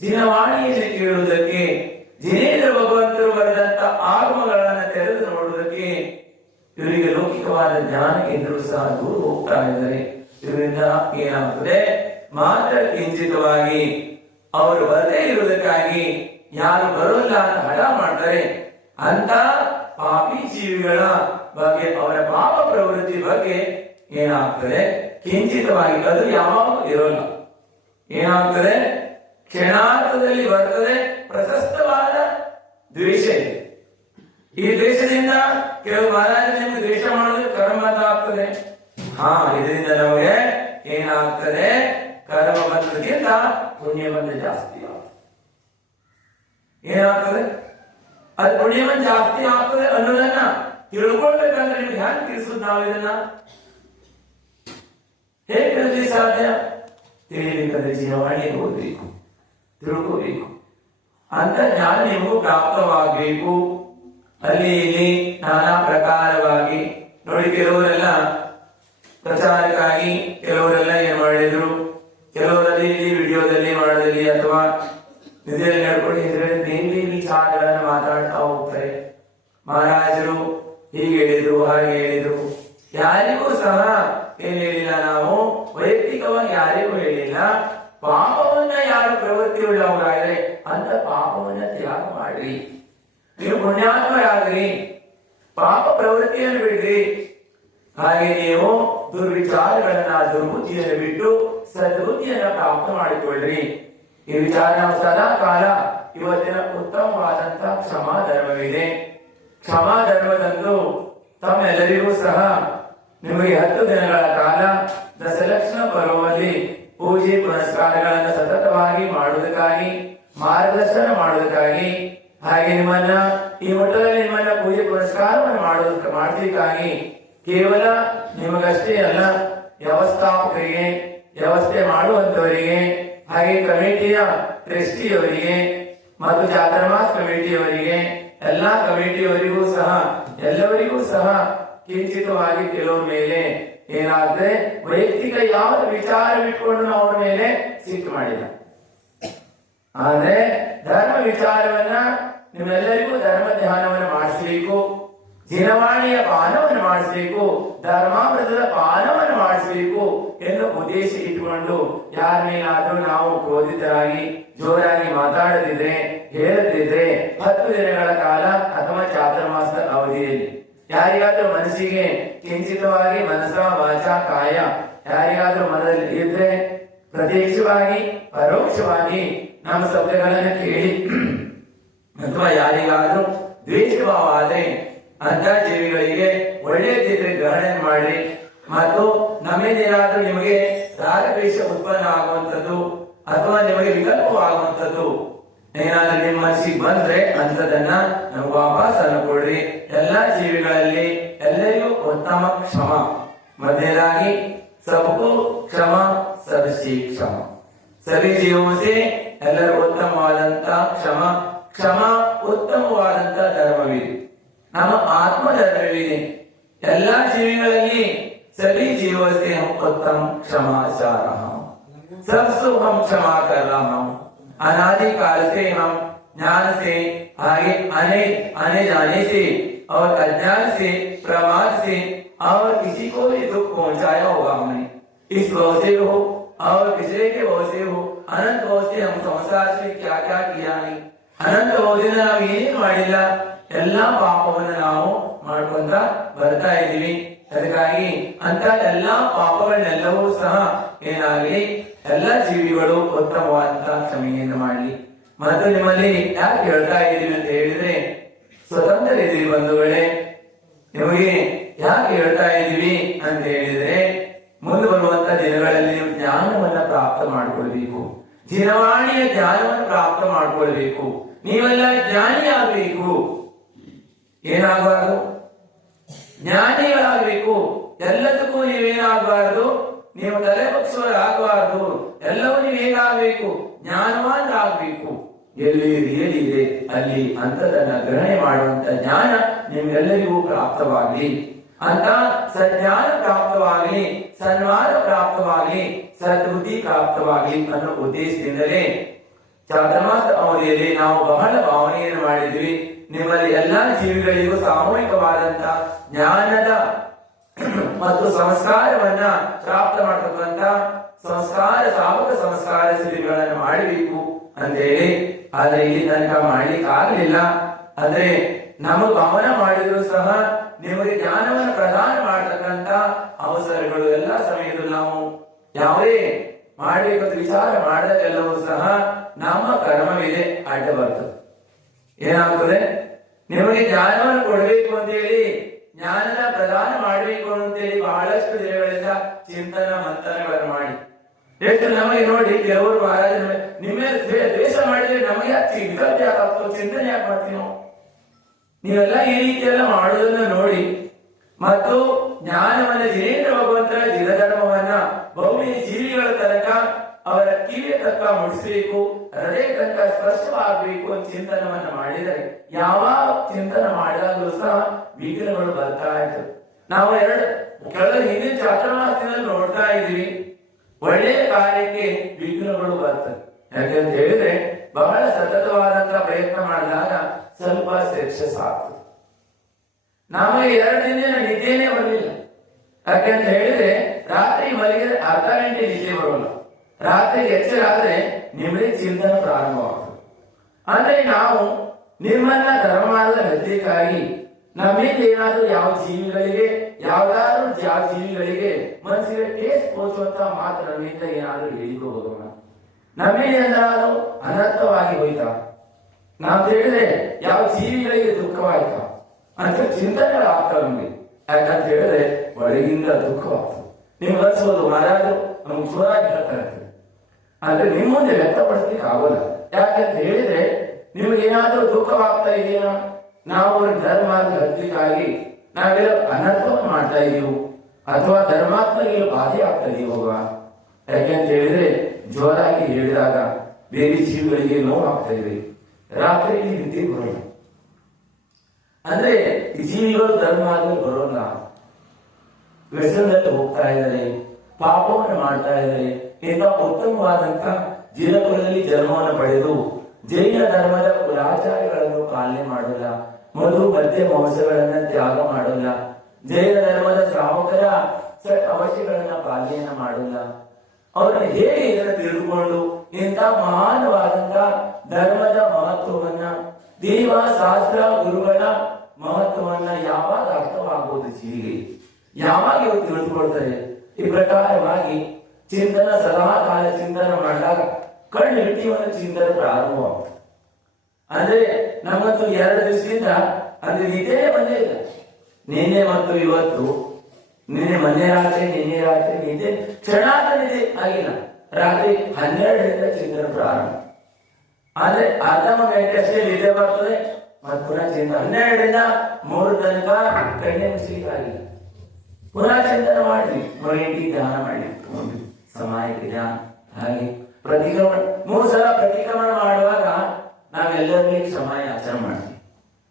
ಜಿನವಾಣಿಯನ್ನು ಕೇಳುವುದಕ್ಕೆ, ಜಿನೇಂದ್ರ ಭಗವಂತರು ಬರೆದಂತ ಆಗಮಗಳನ್ನು ತೆರೆದು ನೋಡುವುದಕ್ಕೆ ಇವರಿಗೆ ಲೌಕಿಕವಾದ ಜ್ಞಾನಕ್ಕೆಂದರೂ ಸಹ ದೂರ ಹೋಗ್ತಾ ಇದ್ದಾರೆ. ಇದರಿಂದ ಏನಾಗ್ತದೆ, ಮಾತ್ರ ಕಿಂಚಿತವಾಗಿ ಅವರು ಬರದೇ ಇರುವುದಕ್ಕಾಗಿ ಯಾರು ಬರೋಲ್ಲ ಅಂತ ಹಠ ಮಾಡ್ತಾರೆ. ಅಂತ ಪಾಪಿ ಜೀವಿಗಳ ಬಗ್ಗೆ, ಅವರ ಪಾಪ ಪ್ರವೃತ್ತಿ ಬಗ್ಗೆ ಏನಾಗ್ತದೆ, ಕಿಂಚಿತವಾಗಿ ಅದು ಯಾವಾಗಲೂ ಇರೋಲ್ಲ. ಏನಾಗ್ತದೆ, ಕ್ಷಣಾರ್ಥದಲ್ಲಿ ಬರ್ತದೆ ಪ್ರಶಸ್ತವಾದ ದ್ವೇಷ ಇದೆ. ಈ ದ್ವೇಷದಿಂದ ಕೆಲವು ಮಹಾರಾಜ ನಿಮ್ಗೆ ದ್ವೇಷ ಮಾಡೋದು ಕರ್ಮ ಅಂತ ಆಗ್ತದೆ. ಇದರಿಂದ ನಮಗೆ ಏನಾಗ್ತದೆ, ಕರ್ಮ ಬಂದಕ್ಕಿಂತ ಪುಣ್ಯ ಬಂದ ಜಾಸ್ತಿ ಆಗ್ತದೆ. ಏನಾಗ್ತದೆ, ಅದು ಪುಣ್ಯ ಬಂದ ಜಾಸ್ತಿ ಆಗ್ತದೆ ಅನ್ನೋದನ್ನ ತಿಳ್ಕೊಳ್ಬೇಕಂದ್ರೆ ನಿಮ್ಗೆ ಹ್ಯಾಂಗ ತಿಳಿಸುದು? ನಾವು ಇದನ್ನ ಹೇಗೆ ತಿಳಿಸ್ಲಿಕ್ಕೆ ಸಾಧ್ಯ? ತಿಳಿಬೇಕಂದ್ರೆ ಜೀವವಾಣಿ ಓದಬೇಕು, ತಿಳ್ಕೋಬೇಕು. ಅಂತ ಜ್ಞಾನ ನಿಮಗೂ ಪ್ರಾಪ್ತವಾಗಬೇಕು. ಅಲ್ಲಿ ಇಲ್ಲಿ ನಾನಾ ಪ್ರಕಾರವಾಗಿ ನೋಡಿ, ಕೆಲವರೆಲ್ಲ ಪ್ರಚಾರಕ್ಕಾಗಿ ಕೆಲವರೆಲ್ಲ ಏನ್ ಮಾಡಿದ್ರು, ಕೆಲವರಲ್ಲಿ ವಿಡಿಯೋದಲ್ಲಿ ಮಾಡೋದಲ್ಲಿ ಅಥವಾ ನಿಧಿಯಲ್ಲಿ ನಡ್ಕೊಂಡು ಡೈಲಿ ವಿಚಾರಗಳನ್ನು ಮಾತಾಡ್ತಾ ಹೋಗ್ತಾರೆ. ಮಹಾರಾಜರು ಹೀಗೆ ಹೇಳಿದ್ರು, ಹೇಳಿದ್ರು ಹಾಗೆ ಹೇಳಿದ್ರು. ಯಾರಿಗೂ ಸಹ ಏನ್ ಹೇಳಿಲ್ಲ, ನಾವು ವೈಯಕ್ತಿಕವಾಗಿ ಯಾರಿಗೂ ಹೇಳಿಲ್ಲ. ಪಾಪವನ್ನ ಯಾರು ಪ್ರವೃತ್ತಿ ಉಳ್ಳವರಾದ್ರೆ ಅಂತ ಪಾಪವನ್ನ ತ್ಯಾಗ ಮಾಡ್ರಿ, ನೀವು ಪುಣ್ಯಾತ್ಮರಾಗ್ರಿ, ಪಾಪ ಪ್ರವೃತ್ತಿಯನ್ನು ಬಿಡ್ರಿ. ಹಾಗೆ ನೀವು ದುರ್ವಿಚಾರಗಳನ್ನ ದುರ್ಬುದ್ಧಿಯನ್ನು ಬಿಟ್ಟು ಸದ್ಬುದ್ಧಿಯನ್ನ ಪ್ರಾಪ್ತ ಮಾಡಿಕೊಳ್ಳ್ರಿ. ಈ ವಿಚಾರ ನಾವು ಸದಾ ಕಾಲ ಇವತ್ತಿನ ಉತ್ತಮವಾದಂತಹ ಕ್ಷಮಾ ಧರ್ಮವಿದೆ. ಕ್ಷಮಾ ಧರ್ಮದಂದು ತಮ್ಮೆಲ್ಲರಿಗೂ ಸಹ ನಿಮಗೆ 10 ದಿನಗಳ ಕಾಲ ದಶಲಕ್ಷಣ ಪರ್ವದಲ್ಲಿ ಪೂಜೆ ಪುನಸ್ಕಾರಗಳನ್ನು ಸತತವಾಗಿ ಮಾಡುವುದಕ್ಕಾಗಿ, ಮಾರ್ಗದರ್ಶನ ಮಾಡುವುದಕ್ಕಾಗಿ, ಹಾಗೆ ನಿಮ್ಮನ್ನ ಈ ಮಠದಲ್ಲಿ ನಿಮ್ಮನ್ನ ಪೂಜೆ ಪುನಸ್ಕಾರವನ್ನು ಮಾಡೋದಕ್ಕಾಗಿ ಕೇವಲ ನಿಮಗಷ್ಟೇ ಅಲ್ಲ, ವ್ಯವಸ್ಥಾಪಕರಿಗೆ, ವ್ಯವಸ್ಥೆ ಮಾಡುವಂತವರಿಗೆ, ಹಾಗೆ ಕಮಿಟಿಯ ಟ್ರಸ್ಟಿಯವರಿಗೆ ಮತ್ತು ಚಾತುರ್ಮಾಸ ಕಮಿಟಿಯವರಿಗೆ, ಎಲ್ಲಾ ಕಮಿಟಿಯವರಿಗೂ ಸಹ ಎಲ್ಲವರಿಗೂ ಸಹ ಕಿಂಚಿತವಾಗಿ ಕೆಲವ್ರ ಮೇಲೆ ಏನಾದ್ರೆ ವೈಯಕ್ತಿಕ ಯಾವ್ದು ವಿಚಾರವಿಟ್ಕೊಂಡು ನಾವು ಅವ್ರ ಮೇಲೆ ಸಿಟ್ಟು ಮಾಡಿಲ್ಲ. ಆದ್ರೆ ಧರ್ಮ ವಿಚಾರವನ್ನ ನಿಮ್ಮೆಲ್ಲರಿಗೂ ಧರ್ಮ ಧ್ಯಾನವನ್ನು ಮಾಡಿಸಬೇಕು, ದಿನವಾಣಿಯ ಪಾನವನ್ನು ಮಾಡಿಸಬೇಕು, ಧರ್ಮಾಮೃತದ ಪಾನವನ್ನು ಮಾಡಿಸಬೇಕು ಎಂದು ಉದ್ದೇಶ ಇಟ್ಟುಕೊಂಡು ಯಾರ ಮೇಲಾದ್ರೂ ನಾವು ಕ್ರೋಧಿತರಾಗಿ ಜೋರಾಗಿ ಮಾತಾಡದಿದ್ರೆ, ಹೇಳದಿದ್ರೆ 10 ದಿನಗಳ ಕಾಲ ಅಥವಾ ಚಾತುರ್ಮಾಸದ ಅವಧಿಯಲ್ಲಿ ಯಾರಿಗಾದ್ರೂ ಮನಸ್ಸಿಗೆ ಕಿಂಚಿತವಾಗಿ ಮನಸ್ಸ ವಾಚ ಕಾಯ ಯಾರಿಗಾದ್ರೂ ಮನದಲ್ಲಿ ಇದ್ರೆ ಪ್ರತ್ಯಕ್ಷವಾಗಿ ಪರೋಕ್ಷವಾಗಿ ನಮ್ಮ ಶಬ್ದಗಳನ್ನು ಕೇಳಿ ಅಥವಾ ಯಾರಿಗಾದ್ರೂ ದ್ವೇಷಭಾವ ಆದ್ರೆ ಅಂತ ಜೀವಿಗಳಿಗೆ ಒಳ್ಳೆಯದಿದ್ರೆ ಗ್ರಹಣೆ ಮಾಡಿ. ಮತ್ತು ನಮ್ಮೇನೇನಾದ್ರೂ ನಿಮಗೆ ರಾಗದ್ವೇಷ ಉತ್ಪನ್ನ ಆಗುವಂಥದ್ದು ಅಥವಾ ನಿಮಗೆ ವಿಕಲ್ಪವಾಗುವಂಥದ್ದು ಏನಾದ್ರೂ ನಿಮ್ಮ ಮನಸ್ಸಿಗೆ ಬಂದ್ರೆ ಅಂತದನ್ನ ನಮ್ಗೆ ವಾಪಸ್ ಕೊಡ್ರಿ. ಎಲ್ಲಾ ಜೀವಿಗಳಲ್ಲಿ ಎಲ್ಲರಿಗೂ ಉತ್ತಮ ಕ್ಷಮ. ಮೊದಲನೇದಾಗಿ ಸಬ್ಕೋ ಕ್ಷಮ ಸಬಸಿ ಕ್ಷಮ, ಸಭಿ ಜೀವೋಸೆ ಎಲ್ಲರೂ ಉತ್ತಮವಾದಂತ ಕ್ಷಮ. ಕ್ಷಮ ಉತ್ತಮವಾದಂತ ಧರ್ಮವಿದೆ, ನಮ್ಮ ಆತ್ಮ ಧರ್ಮವಿದೆ. ಎಲ್ಲಾ ಜೀವಿಗಳಲ್ಲಿ सभी जीवों से हम उत्तम क्षमा चाह रहा हूँ, सबसे हम क्षमा कर रहा हूँ। अनादि काल से हम ज्ञान से आगे आने जाने से और अज्ञान से, प्रमाद से और किसी को भी दुख पहुंचाया होगा हमने, इस भाव से हो और पिछले के भाव से हो, अनंत भाव से हम संसार से क्या क्या किया नहीं, अनंत भावದಿಂದ ನಾವು ಏನೇನು ಮಾಡಿಲ್ಲ ಎಲ್ಲಾ ಪಾಪವನ್ನು ನಾವು ಮಾಡ್ಕೊಂತ ಬರ್ತಾ ಇದೀವಿ. ಅದಕ್ಕಾಗಿ ಅಂತ ಎಲ್ಲಾ ಪಾಪಗಳನ್ನೆಲ್ಲವೂ ಸಹ ಏನಾಗಲಿ ಎಲ್ಲಾ ಜೀವಿಗಳು ಉತ್ತಮವಾದಂತಹ ಕ್ಷಮೆಯನ್ನು ಮಾಡಲಿ. ಮತ್ತು ನಿಮ್ಮಲ್ಲಿ ಯಾಕೆ ಹೇಳ್ತಾ ಇದ್ದೀವಿ ಅಂತ ಹೇಳಿದ್ರೆ, ಸ್ವತಂತ್ರ ಇದ್ದೀವಿ ಬಂಧುಗಳೇ. ನಿಮಗೆ ಯಾಕೆ ಹೇಳ್ತಾ ಇದ್ದೀವಿ ಅಂತ ಹೇಳಿದ್ರೆ, ಮುಂದೆ ಬರುವಂತ ದಿನಗಳಲ್ಲಿ ನೀವು ಜ್ಞಾನವನ್ನ ಪ್ರಾಪ್ತ ಮಾಡ್ಕೊಳ್ಬೇಕು, ದಿನವಾಣಿಯ ಜ್ಞಾನವನ್ನು ಪ್ರಾಪ್ತ ಮಾಡ್ಕೊಳ್ಬೇಕು. ನೀವೆಲ್ಲ ಜ್ಞಾನಿ ಆಗ್ಬೇಕು. ಏನಾಗಬಾರ್ದು? ಜ್ಞಾನಿಗಳಾಗಬೇಕು. ಎಲ್ಲದಕ್ಕೂ ನೀವೇನಾಗಬಾರ್ದು, ನೀವು ತಲೆಬಗ್ಸುವರಾಗಬಾರ್ದು. ಎಲ್ಲವೂ ನೀವೇನಾಗಬೇಕು, ಜ್ಞಾನವಾನರಾಗಬೇಕು. ಎಲ್ಲಿ ರಿಯಲಿ ಇದೆ ಅಲ್ಲಿ ಅಂತದನ್ನ ಗ್ರಹಣೆ ಮಾಡುವಂತ ಜ್ಞಾನ ನಿಮ್ಗೆಲ್ಲರಿಗೂ ಪ್ರಾಪ್ತವಾಗಲಿ, ಅಂತ ಸಜ್ಞಾನ ಪ್ರಾಪ್ತವಾಗಲಿ, ಸನ್ಮಾನ ಪ್ರಾಪ್ತವಾಗಲಿ, ಸದ್ಬುದ್ಧಿ ಪ್ರಾಪ್ತವಾಗಲಿ ಅನ್ನೋ ಉದ್ದೇಶದಿಂದಲೇ ಚಾತುರ್ಮಾಸ ಅವಧಿಯಲ್ಲಿ ನಾವು ಬಹಳ ಭಾವನೆಯನ್ನು ಮಾಡಿದ್ವಿ. ನಿಮ್ಮಲ್ಲಿ ಎಲ್ಲಾ ಜೀವಿಗಳಿಗೂ ಸಾಮೂಹಿಕವಾದಂತ ಜ್ಞಾನದ ಮತ್ತು ಸಂಸ್ಕಾರವನ್ನ ಪ್ರಾಪ್ತ ಮಾಡತಕ್ಕಂತ ಸಂಸ್ಕಾರ ಸಾವಕ ಸಂಸ್ಕಾರ ಸಿದ್ಧಿಗಳನ್ನು ಮಾಡಬೇಕು ಅಂತ ಹೇಳಿ, ಆದ್ರೆ ಇಲ್ಲಿ ತನಕ ಮಾಡ್ಲಿಕ್ಕೆ ಆಗ್ಲಿಲ್ಲ. ಆದ್ರೆ ನಮ್ಮ ಭಾವನೆ ಮಾಡಿದ್ರು ಸಹ ನಿಮಗೆ ಜ್ಞಾನವನ್ನು ಪ್ರದಾನ ಮಾಡತಕ್ಕಂತ ಅವಸರಗಳು ಎಲ್ಲ ಸಮಯದಲ್ಲೂ ನಾವು ಯಾವುದೇ ಮಾಡಬೇಕಂತ ವಿಚಾರ ಮಾಡಿದಾಗೆಲ್ಲವೂ ಸಹ ನಮ್ಮ ಕರ್ಮವಿದೆ ಅಡ್ಡ ಬರ್ತದೆ. ಏನಾಗ್ತದೆ, ನಿಮಗೆ ಜ್ಞಾನವನ್ನು ಕೊಡಬೇಕು ಅಂತ ಹೇಳಿ, ಜ್ಞಾನದ ಪ್ರದಾನ ಮಾಡಬೇಕು ಅಂತೇಳಿ ಬಹಳಷ್ಟು ದಿನಗಳಿಂದ ಚಿಂತನ ಮಂಥನಗಳನ್ನು ಮಾಡಿ ಎಷ್ಟು ನಮಗೆ ನೋಡಿ ಕೆಲವರು ಮಹಾರಾಜ ನಿಮ್ಮ ದ್ವೇಷ ಮಾಡಿದ್ರೆ ನಮಗೆ ವಿಕಲ್ಪ ಯಾಕಾಗ್ತದೆ, ಚಿಂತನೆ ಯಾಕೆ ಮಾಡ್ತೀವಿ ನಾವು? ನೀವೆಲ್ಲ ಈ ರೀತಿಯೆಲ್ಲ ಮಾಡುವುದನ್ನ ನೋಡಿ ಮತ್ತು ಜ್ಞಾನವನ್ನ ಜಿನೇಂದ್ರ ಭಗವಂತರ ಜಿನಧರ್ಮವನ್ನ ಭೌಮಿ ಜೀವಿಗಳ ತನಕ ಅವರ ಕಿವಿಯ ತನಕ ಮುಡಿಸಬೇಕು, ಹೃದಯ ತನಕ ಸ್ಪಷ್ಟವಾಗಬೇಕು ಅಂತ ಚಿಂತನವನ್ನ ಮಾಡಿದರೆ ಯಾವಾಗ ಚಿಂತನೆ ಮಾಡಿದಾಗಲೂ ಸಹ ವಿಘ್ನಗಳು ಬರ್ತಾ ಇತ್ತು. ನಾವು ಕೆಳಗೆ ಹಿಂದಿನ ಚಾತುರ್ಮಾಸದಲ್ಲಿ ನೋಡ್ತಾ ಇದೀವಿ, ಒಳ್ಳೆಯ ಕಾರ್ಯಕ್ಕೆ ವಿಘ್ನಗಳು ಬರ್ತದೆ. ಯಾಕಂತ ಹೇಳಿದ್ರೆ ಬಹಳ ಸತತವಾದಂತಹ ಪ್ರಯತ್ನ ಮಾಡಿದಾಗ ಸ್ವಲ್ಪ ಸಕ್ಸಸ್ ಆಗ್ತದೆ. ನಮಗೆ 2 ದಿನ ನಿದ್ದೆನೇ ಬರಲಿಲ್ಲ. ಯಾಕೆಂತ ಹೇಳಿದ್ರೆ ರಾತ್ರಿ ಮಲಗಿದ್ರೆ ಅರ್ಧ ಗಂಟೆ ನಿದ್ದೆ ಬರೋಲ್ಲ, ರಾತ್ರಿ ಎಚ್ಚರ ಆದ್ರೆ ನಿಮಗೆ ಚಿಂತನೆ ಪ್ರಾರಂಭವಾಗ್ತದೆ. ಅಂದ್ರೆ ನಾವು ನಿಮ್ಮನ್ನ ಧರ್ಮದ ಗತಿಗಾಗಿ ನಮ್ಮಿಂದ ಏನಾದ್ರೂ ಯಾವ ಜೀವಿಗಳಿಗೆ ಮನಸ್ಸಿಗೆ ಟೇಸ್ಟ್ ಪೋಚುವಂತ ಮಾತು ನಮ್ಮಿಂದ ಏನಾದ್ರೂ ಹೇಳಿಕೋಬೋದಲ್ಲ, ನಮ್ಮಿಂದ ಏನಾದ್ರೂ ಅನರ್ಥವಾಗಿ ಹೋಯ್ತಾ, ನಾವು ಹೇಳಿದ್ರೆ ಯಾವ ಜೀವಿಗಳಿಗೆ ದುಃಖವಾಯ್ತಾ ಅಂತ ಚಿಂತನೆಗಳು ಆಗ್ತವೆ ನಮಗೆ. ಯಾಕಂತ ಹೇಳಿದ್ರೆ ಒಳಗಿಂದ ದುಃಖವಾಗ್ತದೆ. ನಿಮ್ಗೆ ಅನ್ಸೋದು ಮಹಾರಾಜರು ನಮ್ಗೆ ಜೋರಾಗಿ ಹೇಳ್ತಾ ಇರ್ತಾರೆ, ಅಂದ್ರೆ ನಿಮ್ಮ ಮುಂದೆ ವ್ಯಕ್ತಪಡಿಸ್ಲಿಕ್ಕೆ ಆಗೋಲ್ಲ. ಯಾಕಂತ ಹೇಳಿದ್ರೆ ನಿಮ್ಗೆ ಏನಾದ್ರೂ ದುಃಖವಾಗ್ತಾ ಇದೆಯಾ, ನಾವು ಒಂದು ಧರ್ಮದ ಹತ್ತಿಗಾಗಿ ನಾವೆಲ್ಲ ಅನರ್ಥವನ್ನು ಮಾಡ್ತಾ ಇದೀವು ಅಥವಾ ಧರ್ಮಾತ್ಮರಿಗೆ ಬಾಧೆ ಆಗ್ತಾ ಇದೀವಾಗ. ಯಾಕೆಂತ ಹೇಳಿದ್ರೆ ಜೋರಾಗಿ ಹೇಳಿದಾಗ ಬೇರೆ ಜೀವಿಗಳಿಗೆ ನೋವು ಆಗ್ತಾ ಇದೆ, ರಾತ್ರಿ ನಿದ್ದೆ ಬರೋಲ್ಲ. ಅಂದ್ರೆ ಈ ಜೀವಿಗಳು ಧರ್ಮದಲ್ಲಿ ಬರೋಲ್ಲ, ವ್ಯಸನದಲ್ಲಿ ಹೋಗ್ತಾ ಇದ್ದಾರೆ, ಪಾಪವನ್ನು ಮಾಡ್ತಾ ಇದ್ದಾರೆ. ಇಂಥ ಉತ್ತಮವಾದಂತ ಜೀವನದಲ್ಲಿ ಜನ್ಮವನ್ನು ಪಡೆದು ಜೈನ ಧರ್ಮದ ಕುಲಾಚಾರಗಳನ್ನು ಪಾಲನೆ ಮಾಡೋಲ್ಲ, ಮಧು ಮದ್ಯ ಮಾಂಸಗಳನ್ನ ತ್ಯಾಗ ಮಾಡೋಲ್ಲ, ಜೈನ ಧರ್ಮದ ಶ್ರಾವಕರ ಅವಶ್ಯಗಳನ್ನ ಪಾಲನೆಯನ್ನ ಮಾಡೋಲ್ಲ. ಅವ್ರನ್ನ ಹೇಗೆ ಇದನ್ನ ತಿಳಿದುಕೊಂಡು ಇಂಥ ಮಹಾನವಾದಂತ ಧರ್ಮದ ಮಹತ್ವವನ್ನ, ದೇವ ಶಾಸ್ತ್ರ ಗುರುಗಳ ಮಹತ್ವವನ್ನ ಯಾವಾಗ ಅರ್ಥವಾಗುವುದು ಜೀವಿಗೆ, ಯಾವಾಗ ಇವರು ತಿಳಿದುಕೊಳ್ತಾರೆ? ಈ ಪ್ರಕಾರವಾಗಿ ಚಿಂತನ ಸದಾ ಕಾಲ ಚಿಂತನೆ ಮಾಡಿದಾಗ ಕಣ್ಣು ಹಿಡಿಯುವ ಚಿಂತನೆ ಪ್ರಾರಂಭವಾಗ್ತದೆ. ಅಂದ್ರೆ ನಮ್ಮಂತೂ 2 ದಿವಸದಿಂದ ಅಂದ್ರೆ ನಿದ್ದೆ ಬಂದೇ ಇಲ್ಲ. ನಿನ್ನೆ ಮತ್ತು ಇವತ್ತು, ಮೊನ್ನೆ ರಾತ್ರಿ ನಿದ್ದೆ ಕ್ಷಣಾರ್ಧ ನಿದ್ದೆ ಆಗಿಲ್ಲ. ರಾತ್ರಿ 12ರಿಂದ ಚಿಂತನೆ ಪ್ರಾರಂಭ. ಆದ್ರೆ ಅರ್ಧ ಗಂಟೆ ಅಷ್ಟೇ ನಿದ್ದೆ ಬರ್ತದೆ, ಮತ್ತು ಪುನಃ ಚಿಂತನೆ 12ರಿಂದ 3 ತನಕ ಕಣ್ಣೆ ಮುಚ್ಚಲಿಕ್ಕೆ ಆಗಿಲ್ಲ. ಪುನಃ ಚಿಂತನೆ ಮಾಡಿ, ಮೈಂಡಿ ಧ್ಯಾನ ಮಾಡಿ, ಸಮಯಕ್ಕೆ ಧ್ಯಾನ. ಹಾಗೆ ಪ್ರತಿಕ್ರಮಣ 3 ಸಲ ಪ್ರತಿಕ್ರಮಣ ಮಾಡುವಾಗ ನಾವೆಲ್ಲರಲ್ಲಿ ಸಮಯ ಆಚರಣೆ ಮಾಡ್ತೀವಿ.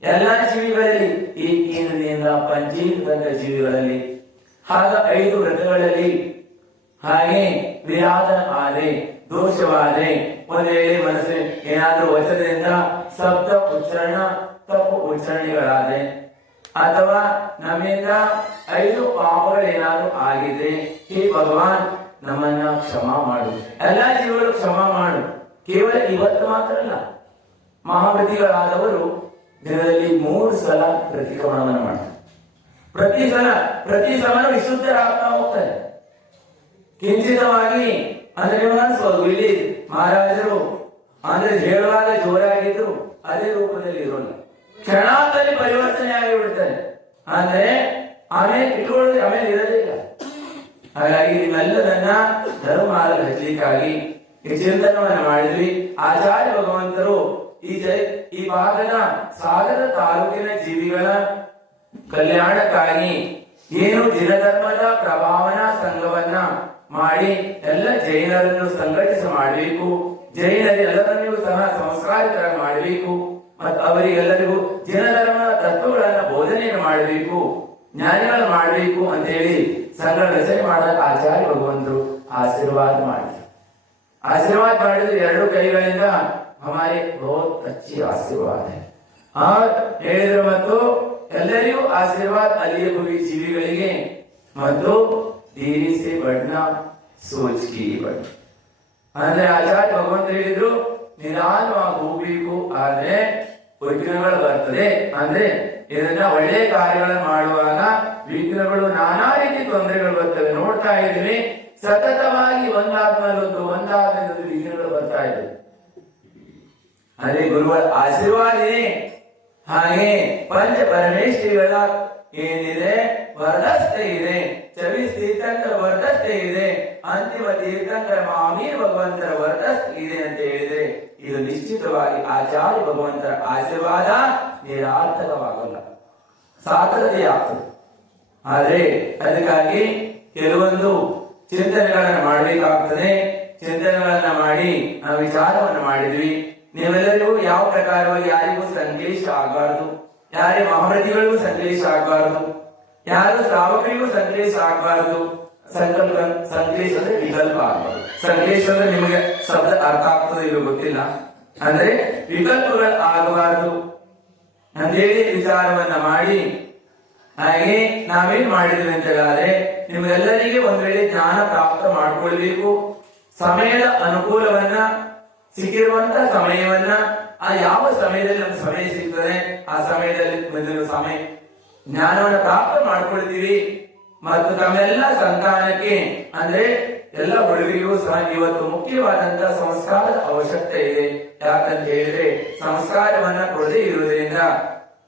ಎಲ್ಲಾ ಜೀವಿಗಳಲ್ಲಿ, ಈ ಕೇಂದ್ರದಿಂದ ಪಂಚೇಂದ್ರ ಜೀವಿಗಳಲ್ಲಿ, ಆಗ 5 ವ್ರತಗಳಲ್ಲಿ, ಹಾಗೆ ವಿರಾದ ಆದ್ರೆ, ದೋಷವಾದ್ರೆ, ಒಂದು ವೇಳೆ ಮನಸ್ಸು ಏನಾದ್ರೂ ವಚನದಿಂದ ಶಬ್ದ ಉಚ್ಚಾರಣ ತಪ್ಪು ಉಚ್ಚಾರಣೆಗಳಾದ್ರೆ, ಅಥವಾ ನಮ್ಮಿಂದ 5 ಪಾಪಗಳೇನಾದ್ರೂ ಆಗಿದೆ, ಹೇ ಭಗವಾನ್ ನಮ್ಮನ್ನ ಕ್ಷಮಾ ಮಾಡು, ಎಲ್ಲಾ ಜೀವಗಳು ಕ್ಷಮಾ ಮಾಡು. ಕೇವಲ ಇವತ್ತು ಮಾತ್ರ ಅಲ್ಲ, ಮಹಾವ್ರತಿಗಳಾದವರು ದಿನದಲ್ಲಿ 3 ಸಲ ಪ್ರತಿಕ್ರಮಣವನ್ನು ಮಾಡ್ತಾರೆ. ಪ್ರತಿ ಸಲ ವಿಶುದ್ಧರಾಗ್ತಾ ಹೋಗ್ತಾರೆ. ಕಿಂಚಿತವಾಗಿ ಅಂದ್ರೆ ನೀವು ಅನ್ಸ್ಬೋದು, ಇಲ್ಲಿ ಮಹಾರಾಜರು ಅಂದ್ರೆ ಹೇಳುವಾಗ ಜೋರಾಗಿದ್ರು ಅದೇ ರೂಪದಲ್ಲಿ ಇರೋಲ್ಲ, ಕ್ಷಣಾದಲ್ಲಿ ಪರಿವರ್ತನೆ ಆಗಿಬಿಡ್ತಾರೆ. ಅಂದ್ರೆ ಆಮೇಲೆ ಇಟ್ಕೊಳ್ಳೋದು ಆಮೇಲೆ ಇರೋದೇ ಇಲ್ಲ. ಹಾಗಾಗಿ ನಿಮ್ಮೆಲ್ಲರನ್ನ ಧರ್ಮ ಹಚ್ಚಲಿಕ್ಕಾಗಿ ಈ ಚಿಂತನವನ್ನು ಮಾಡಿದ್ವಿ. ಆಚಾರ್ಯ ಭಗವಂತರು ಈ ಭಾಗದ ಸಾಗರ ತಾಲೂಕಿನ ಜೀವಿಗಳ ಕಲ್ಯಾಣಕ್ಕಾಗಿ ಏನು ಜಿನಧರ್ಮದ ಪ್ರಭಾವನಾ ಸಂಘವನ್ನ ಮಾಡಿ ಎಲ್ಲ ಜೈನರನ್ನು ಸಂಘಟಿಸ ಮಾಡಬೇಕು, ಜೈನರೆಲ್ಲರನ್ನೂ ಸಹ ಸಂಸ್ಕಾರಿತರ ಮಾಡಬೇಕು, ಮತ್ತು ಅವರಿಗೆಲ್ಲರಿಗೂ ಜಿನಧರ್ಮದ ತತ್ವಗಳನ್ನ ಬೋಧನೆಯನ್ನು ಮಾಡಬೇಕು, ಜ್ಞಾನಿಗಳು ಮಾಡಬೇಕು ಅಂತ ಹೇಳಿ ಸಂಘ ರಚನೆ ಮಾಡಿದ ಆಚಾರ್ಯ ಭಗವಂತರು ಆಶೀರ್ವಾದ ಮಾಡಿದ್ರು 2 ಕೈಗಳಿಂದ. ಹಮಾರೆ ಬಹುತ್ ಅಚ್ಚಿ ಆಶೀರ್ವಾದ ಹೇಳಿದ್ರು. ಮತ್ತು ಎಲ್ಲರಿಗೂ ಆಶೀರ್ವಾದ ಅಲ್ಲಿಯ ಭೂಮಿ ಜೀವಿಗಳಿಗೆ, ಮತ್ತು ದೇರಿ ಸೆ ಬಡ್ನ ಸೋಚ್ ಕಿ ಬಡ್. ಅಂದ್ರೆ ಆಚಾರ್ಯ ಭಗವಂತ ಹೇಳಿದ್ರು, ನಿಧಾನವಾಗಿ ಹೋಗ್ಬೇಕು, ಆದ್ರೆ ವಿಘ್ನಗಳು ಬರ್ತದೆ. ಅಂದ್ರೆ ಇದನ್ನ ಒಳ್ಳೆ ಕಾರ್ಯಗಳನ್ನು ಮಾಡುವಾಗ ವಿಘ್ನಗಳು, ನಾನಾ ರೀತಿ ತೊಂದರೆಗಳು ಬರ್ತವೆ. ನೋಡ್ತಾ ಇದ್ದೀವಿ, ಸತತವಾಗಿ ಒಂದಾದ್ಮೇಲೊಂದು ವಿಘ್ನಗಳು ಬರ್ತಾ ಇದೆ. ಅದೇ ಗುರುಗಳ ಆಶೀರ್ವಾದ ಇದೆ. ಹಾಗೆ ಪಂಚ ಪರಮೇಶ್ವರಿಗಳ ಏನಿದೆ ವರ್ಧಸ್ಥೆ ಇದೆ, 24 ತೀರ್ಥಂಕರ ವರ್ಧಸ್ಥೆ ಇದೆ, ಅಂತಿಮ ತೀರ್ಥಂಕರ ಮಹಾವೀರ ಭಗವಂತರ ವರ್ಧಸ್ಥೆ ಇದೆ ಅಂತ ಹೇಳಿದ್ರೆ ಇದು ನಿಶ್ಚಿತವಾಗಿ ಆಚಾರ್ಯ ಭಗವಂತರ ಆಶೀರ್ವಾದ ನಿರಾರ್ಥಕವಾಗಲ್ಲ, ಸಾರ್ಥಕತೆ ಆಗ್ತದೆ. ಆದ್ರೆ ಅದಕ್ಕಾಗಿ ಕೆಲವೊಂದು ಚಿಂತನೆಗಳನ್ನ ಮಾಡಬೇಕಾಗ್ತದೆ. ಚಿಂತನೆಗಳನ್ನ ಮಾಡಿ ನಾವು ವಿಚಾರವನ್ನು ಮಾಡಿದ್ವಿ. ನೀವೆಲ್ಲರಿಗೂ ಯಾವ ಪ್ರಕಾರವಾಗಿ ಯಾರಿಗೂ ಸಂದೇಶ ಆಗಬಾರದು, ಯಾರೇ ಮಹಾವ್ರತಿಗಳಿಗೂ ಸಂದೇಶ ಆಗಬಾರದು, ಯಾರು ಶ್ರಾವಕರಿಗೂ ಸಂದೇಶ ಆಗಬಾರದು. ಸಂದೇಶ ಅಂದ್ರೆ ವಿಕಲ್ಪ ಆಗಬಾರದು. ಸಂದೇಶ ಅಂದ್ರೆ ನಿಮಗೆ ಶಬ್ದ ಅರ್ಥ ಆಗ್ತದೆ ಇದು ಗೊತ್ತಿಲ್ಲ, ಅಂದ್ರೆ ವಿಕಲ್ಪಗಳು ಆಗಬಾರದು ಅಂತೇಳಿ ವಿಚಾರವನ್ನ ಮಾಡಿ ಹಾಗೆ ನಾವೇನ್ ಮಾಡಿದ್ವಿ ಅಂತ ಹೇಳಿದ್ರೆ ನಿಮ್ಗೆಲ್ಲರಿಗೆ ಒಂದ್ ವೇಳೆ ಜ್ಞಾನ ಪ್ರಾಪ್ತ ಮಾಡ್ಕೊಳ್ಬೇಕು, ಸಮಯದ ಅನುಕೂಲವನ್ನ ಸಿಕ್ಕಿರುವಂತ ಸಮಯವನ್ನ ಆ ಯಾವ ಸಮಯದಲ್ಲಿ ನಮ್ಗೆ ಸಮಯ ಸಿಗ್ತದೆ ಆ ಸಮಯದಲ್ಲಿ ಮೊದಲು ಸಮಯ ಜ್ಞಾನವನ್ನ ಪ್ರಾಪ್ತ ಮಾಡ್ಕೊಳ್ತೀವಿ. ಮತ್ತು ತಮ್ಮೆಲ್ಲ ಸಂತಾನಕ್ಕೆ ಅಂದ್ರೆ ಎಲ್ಲ ಹುಡುಗರಿಗೂ ಸಹ ಇವತ್ತು ಮುಖ್ಯವಾದಂತ ಸಂಸ್ಕಾರದ ಅವಶ್ಯಕತೆ ಇದೆ. ಯಾಕಂತ ಹೇಳಿದ್ರೆ ಸಂಸ್ಕಾರವನ್ನ ಕೊಡದೇ ಇರುವುದರಿಂದ,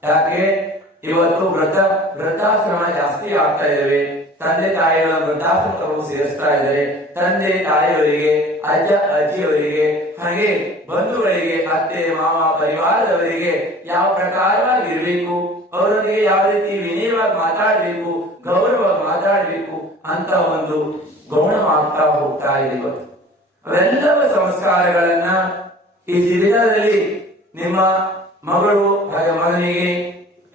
ಯಾಕೆ ಇವತ್ತು ವೃದ್ಧಾಶ್ರಮ ಜಾಸ್ತಿ ಆಗ್ತಾ ಇದಾವೆ. ತಂದೆ ತಾಯಿಗಳ ವೃದ್ಧಾಶ್ರಮವು ಸೇರಿಸ್ತಾ ಇದ್ದಾರೆ. ತಂದೆ ತಾಯಿಯವರಿಗೆ, ಅಜ್ಜ ಅಜ್ಜಿಯವರಿಗೆ, ಹಾಗೆ ಬಂಧುಗಳಿಗೆ, ಅತ್ತೆ ಮಾವ ಪರಿವಾರದವರಿಗೆ ಯಾವ ಪ್ರಕಾರವಾಗಿ ಇರಬೇಕು, ಅವರೊಂದಿಗೆ ಯಾವ ರೀತಿ ವಿನಯವಾಗಿ ಮಾತಾಡಬೇಕು, ಗೌರವವಾಗಿ ಮಾತಾಡಬೇಕು ಅಂತ ಒಂದು ಗೌಣವಾಗ್ತಾ ಹೋಗ್ತಾ ಇದೆ ಇವತ್ತು. ಅವೆಲ್ಲವ ಸಂಸ್ಕಾರಗಳನ್ನ ಈ ಶಿಬಿರದಲ್ಲಿ ನಿಮ್ಮ ಮಗಳು ಹಾಗೆ ಮಗನಿಗೆ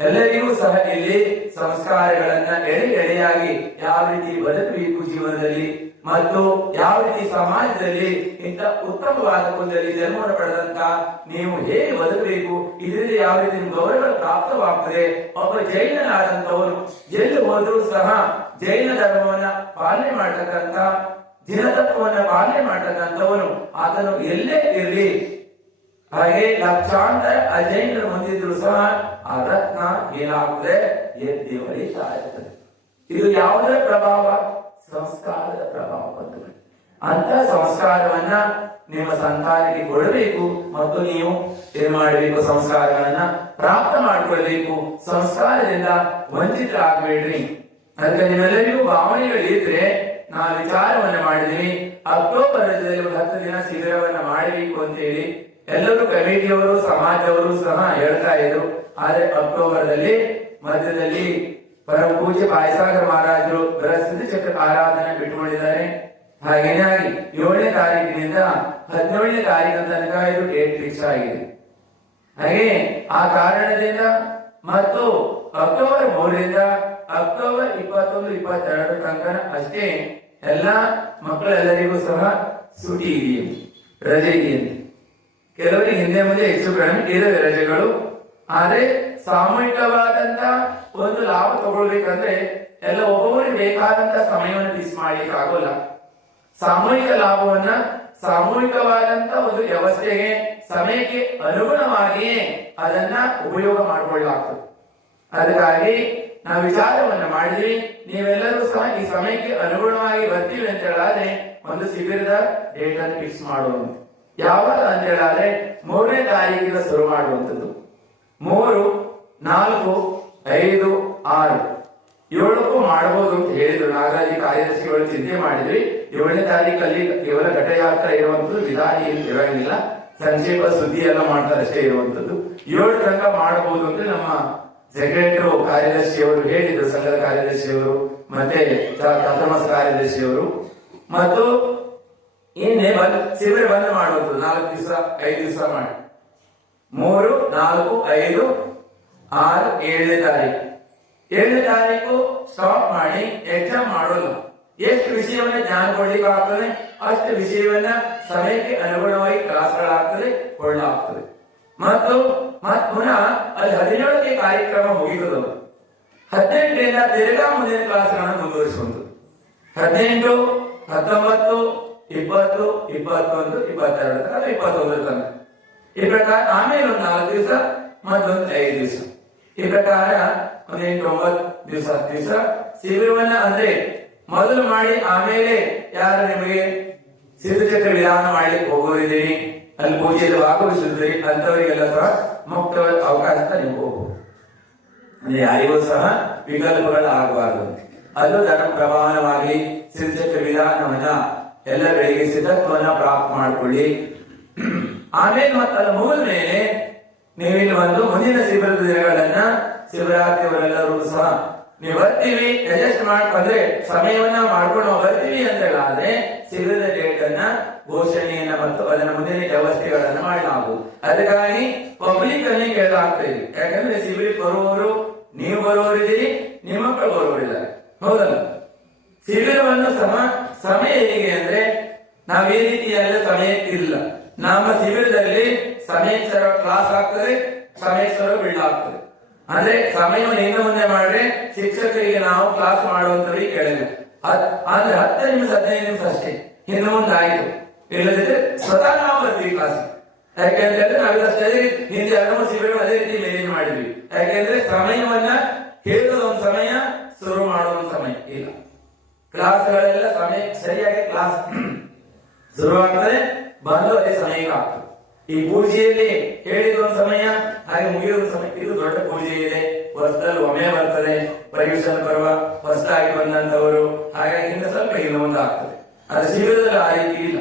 ಎಲ್ಲರಿಗೂ ಸಹ ಇಲ್ಲಿ ಸಂಸ್ಕಾರಗಳನ್ನ ಎಳೆಯಾಗಿ ಯಾವ ರೀತಿ ಬದುಕಬೇಕು ಜೀವನದಲ್ಲಿ ಮತ್ತು ಯಾವ ರೀತಿ ಸಮಾಜದಲ್ಲಿ ಇಂಥ ಉತ್ತಮವಾದ ಕುಲದಲ್ಲಿ ಜನ್ಮವನ್ನು ಪಡೆದಂತ ನೀವು ಹೇಗೆ ಬದುಕಬೇಕು, ಇದರಿಂದ ಯಾವ ರೀತಿ ಗೌರವ ಪ್ರಾಪ್ತವಾಗ್ತದೆ. ಒಬ್ಬ ಜೈನನಾದಂತವನು ಎಲ್ಲಿ ಹೋದ್ರೂ ಸಹ ಜೈನ ಧರ್ಮವನ್ನ ಪಾಲನೆ ಮಾಡತಕ್ಕಂತ, ದಿನತತ್ವವನ್ನ ಪಾಲನೆ ಮಾಡತಕ್ಕಂಥವನು ಆತನು ಎಲ್ಲೇ ಇರಲಿ, ಹಾಗೆ ಲಕ್ಷಾಂತರ ಅಜೈನರು ಹೊಂದಿದ್ರು ಸಹ ಆ ರತ್ನ ಏನಾಗ್ತದೆ, ಎದ್ದಿ ಹೊಳಿತಾ ಇರ್ತದೆ. ಇದು ಯಾವುದರ ಪ್ರಭಾವ? ಸಂಸ್ಕಾರದ ಪ್ರಭಾವ. ಅಂತ ಸಂಸ್ಕಾರವನ್ನ ನಿಮ್ಮ ಸಂತಾನಕ್ಕೆ ಕೊಡಬೇಕು ಮತ್ತು ನೀವು ಏನ್ ಮಾಡಬೇಕು, ಸಂಸ್ಕಾರಗಳನ್ನ ಪ್ರಾಪ್ತ ಮಾಡಿಕೊಳ್ಬೇಕು. ಸಂಸ್ಕಾರದಿಂದ ವಂಚಿತರಾಗಬೇಡ್ರಿ. ಅದಕ್ಕೆ ನಿಮ್ಮೆಲ್ಲರಿಗೂ ಭಾವನೆಗಳಿದ್ರೆ ನಾವು ವಿಚಾರವನ್ನ ಮಾಡಿದ್ವಿ. ಅಕ್ಟೋಬರ್ ರಾಜ್ಯದಲ್ಲಿ 10 ದಿನ ಶಿಬಿರವನ್ನ ಮಾಡಬೇಕು ಅಂತ ಹೇಳಿ ಎಲ್ಲರೂ ಕಮಿಟಿಯವರು ಸಮಾಜದವರು ಸಹ ಹೇಳ್ತಾ ಇದ್ರು. ಆದ್ರೆ ಅಕ್ಟೋಬರ್ದಲ್ಲಿ ಮಧ್ಯದಲ್ಲಿ ಪರಮ ಪೂಜ್ಯ ಪಾಯಸಾಗರ ಮಹಾರಾಜರು ಬೃಹಸ್ಪತಿ ಚಕ್ರ ಆರಾಧನೆ ಬಿಟ್ಟುಕೊಂಡಿದ್ದಾರೆ. ಹಾಗೇನಾಗಿ 7ನೇ ತಾರೀಕಿನಿಂದ 17ನೇ ತಾರೀಕಿನ ತನಕ ಇದು ಡೇಟ್ ಫಿಕ್ಸ್ ಆಗಿದೆ. ಹಾಗೆ ಆ ಕಾರಣದಿಂದ ಮತ್ತು ಅಕ್ಟೋಬರ್ 3ರಿಂದ ಅಕ್ಟೋಬರ್ 21, 22 ತನಕ ಅಷ್ಟೇ ಎಲ್ಲ ಮಕ್ಕಳೆಲ್ಲರಿಗೂ ಸಹ ಸುಟಿ ಇದೆಯಂತೆ, ರಜೆ ಇದೆಯಂತೆ. ಕೆಲವರಿಗೆ ಹಿಂದೆ ಮುಂದೆ ಹೆಚ್ಚು ಕಡಿಮೆ ಇರವೆ ರಜೆಗಳು. ಆದ್ರೆ ಸಾಮೂಹಿಕವಾದಂತ ಒಂದು ಲಾಭ ತಗೊಳ್ಬೇಕಂದ್ರೆ ಎಲ್ಲ ಒಬ್ಬೊಬ್ಬರಿಗೆ ಬೇಕಾದಂತ ಸಮಯವನ್ನು ಫಿಕ್ಸ್ ಮಾಡ್ಲಿಕ್ಕೆ ಆಗೋಲ್ಲ. ಸಾಮೂಹಿಕ ಲಾಭವನ್ನ ಸಾಮೂಹಿಕವಾದಂತ ಒಂದು ವ್ಯವಸ್ಥೆಗೆ ಸಮಯಕ್ಕೆ ಅನುಗುಣವಾಗಿಯೇ ಅದನ್ನ ಉಪಯೋಗ ಮಾಡಿಕೊಳ್ಳಲಾಗ್ತದೆ. ಅದಕ್ಕಾಗಿ ನಾವು ವಿಚಾರವನ್ನ ಮಾಡಿದ್ವಿ. ನೀವೆಲ್ಲರೂ ಸಹ ಈ ಸಮಯಕ್ಕೆ ಅನುಗುಣವಾಗಿ ಬರ್ತೀವಿ ಅಂತ ಹೇಳಿದ್ರೆ ಒಂದು ಶಿಬಿರದ ಡೇಟ್ ಅನ್ನು ಫಿಕ್ಸ್ ಮಾಡುವಂತ. ಯಾವಾಗ ಅಂತ ಹೇಳಿದ್ರೆ 3ನೇ ತಾರೀಕಿನ ಶುರು ಮಾಡುವಂಥದ್ದು. 3, 4, 5, 6, 7ಕ್ಕೂ ಮಾಡಬಹುದು ಅಂತ ಹೇಳಿದ್ರು ನಾಗರಾಜಿ ಕಾರ್ಯದರ್ಶಿಗಳು. ಚಿಂತೆ ಮಾಡಿದ್ವಿ 7ನೇ ತಾರೀಕಲ್ಲಿ ಕೇವಲ ಘಟಯಾತ್ರ ಇರುವಂತದ್ದು, ವಿಧಾನ ಏನು ಇರಂಗಿಲ್ಲ, ಸಂಕ್ಷೇಪ ಸುದ್ದಿ ಎಲ್ಲ ಮಾಡ್ತಾರೆ ಅಷ್ಟೇ ಇರುವಂತದ್ದು. 7 ತನಕ ಮಾಡಬಹುದು ಅಂತ ನಮ್ಮ ಸೆಕ್ರೆಟರಿ ಕಾರ್ಯದರ್ಶಿಯವರು ಹೇಳಿದ್ರು, ಸಂಘದ ಕಾರ್ಯದರ್ಶಿಯವರು ಮತ್ತೆ ಕಥಮಸ ಕಾರ್ಯದರ್ಶಿಯವರು. ಮತ್ತು ಇನ್ನೇ ಶಿಬಿರ ಬಂದ್ ಮಾಡುವುದು 4 ದಿವಸ 5 ದಿವಸ ಮಾಡಿ 3, 4, 5, 6, 7ನೇ ತಾರೀಕು 7ನೇ ತಾರೀಕು ಸ್ಟಾಪ್ ಮಾಡಿ ಎಕ್ಸಾಮ್ ಮಾಡೋಲ್ಲ. ಎಷ್ಟು ವಿಷಯವನ್ನ ಜ್ಞಾನ ಕೊಡ್ಲಿಕ್ಕೆ ಆಗ್ತದೆ ಅಷ್ಟು ವಿಷಯವನ್ನ ಸಮಯಕ್ಕೆ ಅನುಗುಣವಾಗಿ ಕ್ಲಾಸ್ಗಳಾಗ್ತದೆ, ಕೊಳ್ಳಾಗ್ತದೆ. ಮತ್ತು ಪುನಃ ಅಲ್ಲಿ 17ಕ್ಕೆ ಕಾರ್ಯಕ್ರಮ ಮುಗಿದದು. 18ರಿಂದ ತಿರ್ಗಾ ಮುಂದಿನ ಕ್ಲಾಸ್ಗಳನ್ನ ಮುಂದುವರಿಸುವಂಥದ್ದು. 18, 19, 20, 21, 22 ತನಕ 21 ತನಕ ಈ ಪ್ರಕಾರ. ಆಮೇಲೆ ಒಂದು 4 ದಿವಸ ಮತ್ತೊಂದು 5 ದಿವಸ. ಈ ಪ್ರಕಾರ ಒಂದು 8, 9 ದಿವಸ 10 ದಿವಸ ಶಿಬಿರವನ್ನ ಅಂದ್ರೆ ಮೊದಲು ಮಾಡಿ ಆಮೇಲೆ ಯಾರು ನಿಮಗೆ ಸಿದ್ಧಚಕ್ರ ವಿಧಾನ ಮಾಡ್ಲಿಕ್ಕೆ ಹೋಗೋರಿದ್ದೀರಿ, ಅಲ್ಲಿ ಪೂಜೆಯಲ್ಲಿ ಭಾಗವಹಿಸಿದ್ರಿ ಅಂತವರಿಗೆಲ್ಲ ಸಹ ಮುಕ್ತವಾದ ಅವಕಾಶ ನಿಮ್ಗೆ ಹೋಗ್ಬೋದು. ಅಂದ್ರೆ ಯಾರಿಗೂ ಸಹ ವಿಕಲ್ಪಗಳು ಆಗಬಾರದು. ಅದು ಧರ್ಮ ಪ್ರಮಾಣವಾಗಿ ಸಿದ್ಧಚಕ್ರ ವಿಧಾನವನ್ನ ಎಲ್ಲ ಬೆಳಿಗ್ಗೆ ಸಿದ್ಧತ್ವವನ್ನ ಪ್ರಾಪ್ತ ಮಾಡ್ಕೊಳ್ಳಿ. ಆಮೇಲೆ ಮತ್ತೆ ಅದು ಮುಗಿದ ಮೇಲೆ ನೀವಿಲ್ಲಿ ಒಂದು ಮುಂದಿನ ಶಿಬಿರದ ದಿನಗಳನ್ನ ಶಿವರಾತ್ರಿಯವರೆಲ್ಲರೂ ಸಹ ನೀವು ಬರ್ತೀವಿ ಅಡ್ಜಸ್ಟ್ ಮಾಡ್ಕೊಂಡ್ರೆ ಸಮಯವನ್ನ ಮಾಡ್ಕೊಂಡು ನಾವು ಬರ್ತೀವಿ ಅಂತ ಹೇಳಿದ್ರೆ ಶಿಬಿರದ ಡೇಟ್ ಅನ್ನ ಘೋಷಣೆಯನ್ನ ಮತ್ತು ಅದನ್ನ ಮುಂದಿನ ವ್ಯವಸ್ಥೆಗಳನ್ನ ಮಾಡಲಾಗುವುದು. ಅದಕ್ಕಾಗಿ ಪಬ್ಲಿಕ್ ಅನ್ನೇ ಕೇಳಲಾಗ್ತಾ ಇದೆ. ಯಾಕಂದ್ರೆ ಶಿಬಿರಕ್ಕೆ ಬರುವವರು ನೀವು ಬರುವವರಿದ್ದೀರಿ, ನಿಮ್ಮ ಮಕ್ಕಳು ಬರುವವರಿದ್ದಾರೆ, ಹೌದಲ್ಲ? ಶಿಬಿರವನ್ನು ಸಹ ಸಮಯ ಹೇಗೆ ಅಂದ್ರೆ ನಾವೇ ರೀತಿಯಾದ ಸಮಯಕ್ಕಿಲ್ಲ. ನಮ್ಮ ಶಿಬಿರದಲ್ಲಿ ಸಮಯೇಶ್ವರ ಕ್ಲಾಸ್ ಆಗ್ತದೆ, ಸಮಯೇಶ್ವರ ಬಿಲ್ಡ್ ಆಗ್ತದೆ. ಅಂದ್ರೆ ಸಮಯವನ್ನು ಇನ್ನು ಮುಂದೆ ಮಾಡ್ರೆ ಶಿಕ್ಷಕರಿಗೆ ನಾವು ಕ್ಲಾಸ್ ಮಾಡುವಂತವರಿಗೆ ಕೇಳಿಲ್ಲ. ಅಂದ್ರೆ 10 ನಿಮಿಷ 15 ನಿಮಿಷ ಅಷ್ಟೇ, ಇನ್ನು ಮುಂದೆ ಆಯ್ತು. ಇಲ್ಲದಿದ್ರೆ ಸ್ವತಃ ನಾವು ಬರ್ತೀವಿ ಕ್ಲಾಸ್. ಯಾಕೆಂದ್ರೆ ನಾವೆಲ್ಲ ಅದೇ ಹಿಂದೆ 2 ಶಿಬಿರ ಅದೇ ರೀತಿ ಮೇನೇಜ್ ಮಾಡಿದ್ವಿ. ಯಾಕೆಂದ್ರೆ ಸಮಯವನ್ನ ಹೇಳುವ ಒಂದು ಸಮಯ, ಶುರು ಮಾಡುವ ಒಂದು ಸಮಯ ಇಲ್ಲ. ಕ್ಲಾಸ್ಗಳೆಲ್ಲ ಸಮಯ ಸರಿಯಾಗಿ ಕ್ಲಾಸ್ ಶುರುವಾಗ್ತದೆ, ಬಂದು ಅದೇ ಸಮಯಕ್ಕೆ ಆಗ್ತದೆ. ಈ ಪೂಜೆಯಲ್ಲಿ ಹೇಳಿದ ಒಂದು ಸಮಯ, ಹಾಗೆ ಮುಗಿಯುವ ಸಮಯ. ಇದು ದೊಡ್ಡ ಪೂಜೆ ಇದೆ, ವರ್ಷದಲ್ಲಿ ಒಮ್ಮೆ ಬರ್ತದೆ. ಪರ್ಮಿಷನ್ ಪರ್ವ ಹೊಸದಾಗಿ ಬಂದಂತವರು, ಹಾಗಾಗಿ ಇನ್ನು ಸ್ವಲ್ಪ ಇನ್ನು ಮುಂದೆ ಆಗ್ತದೆ. ಅದು ಶಿಬಿರದಲ್ಲಿ ಆ ರೀತಿ ಇಲ್ಲ,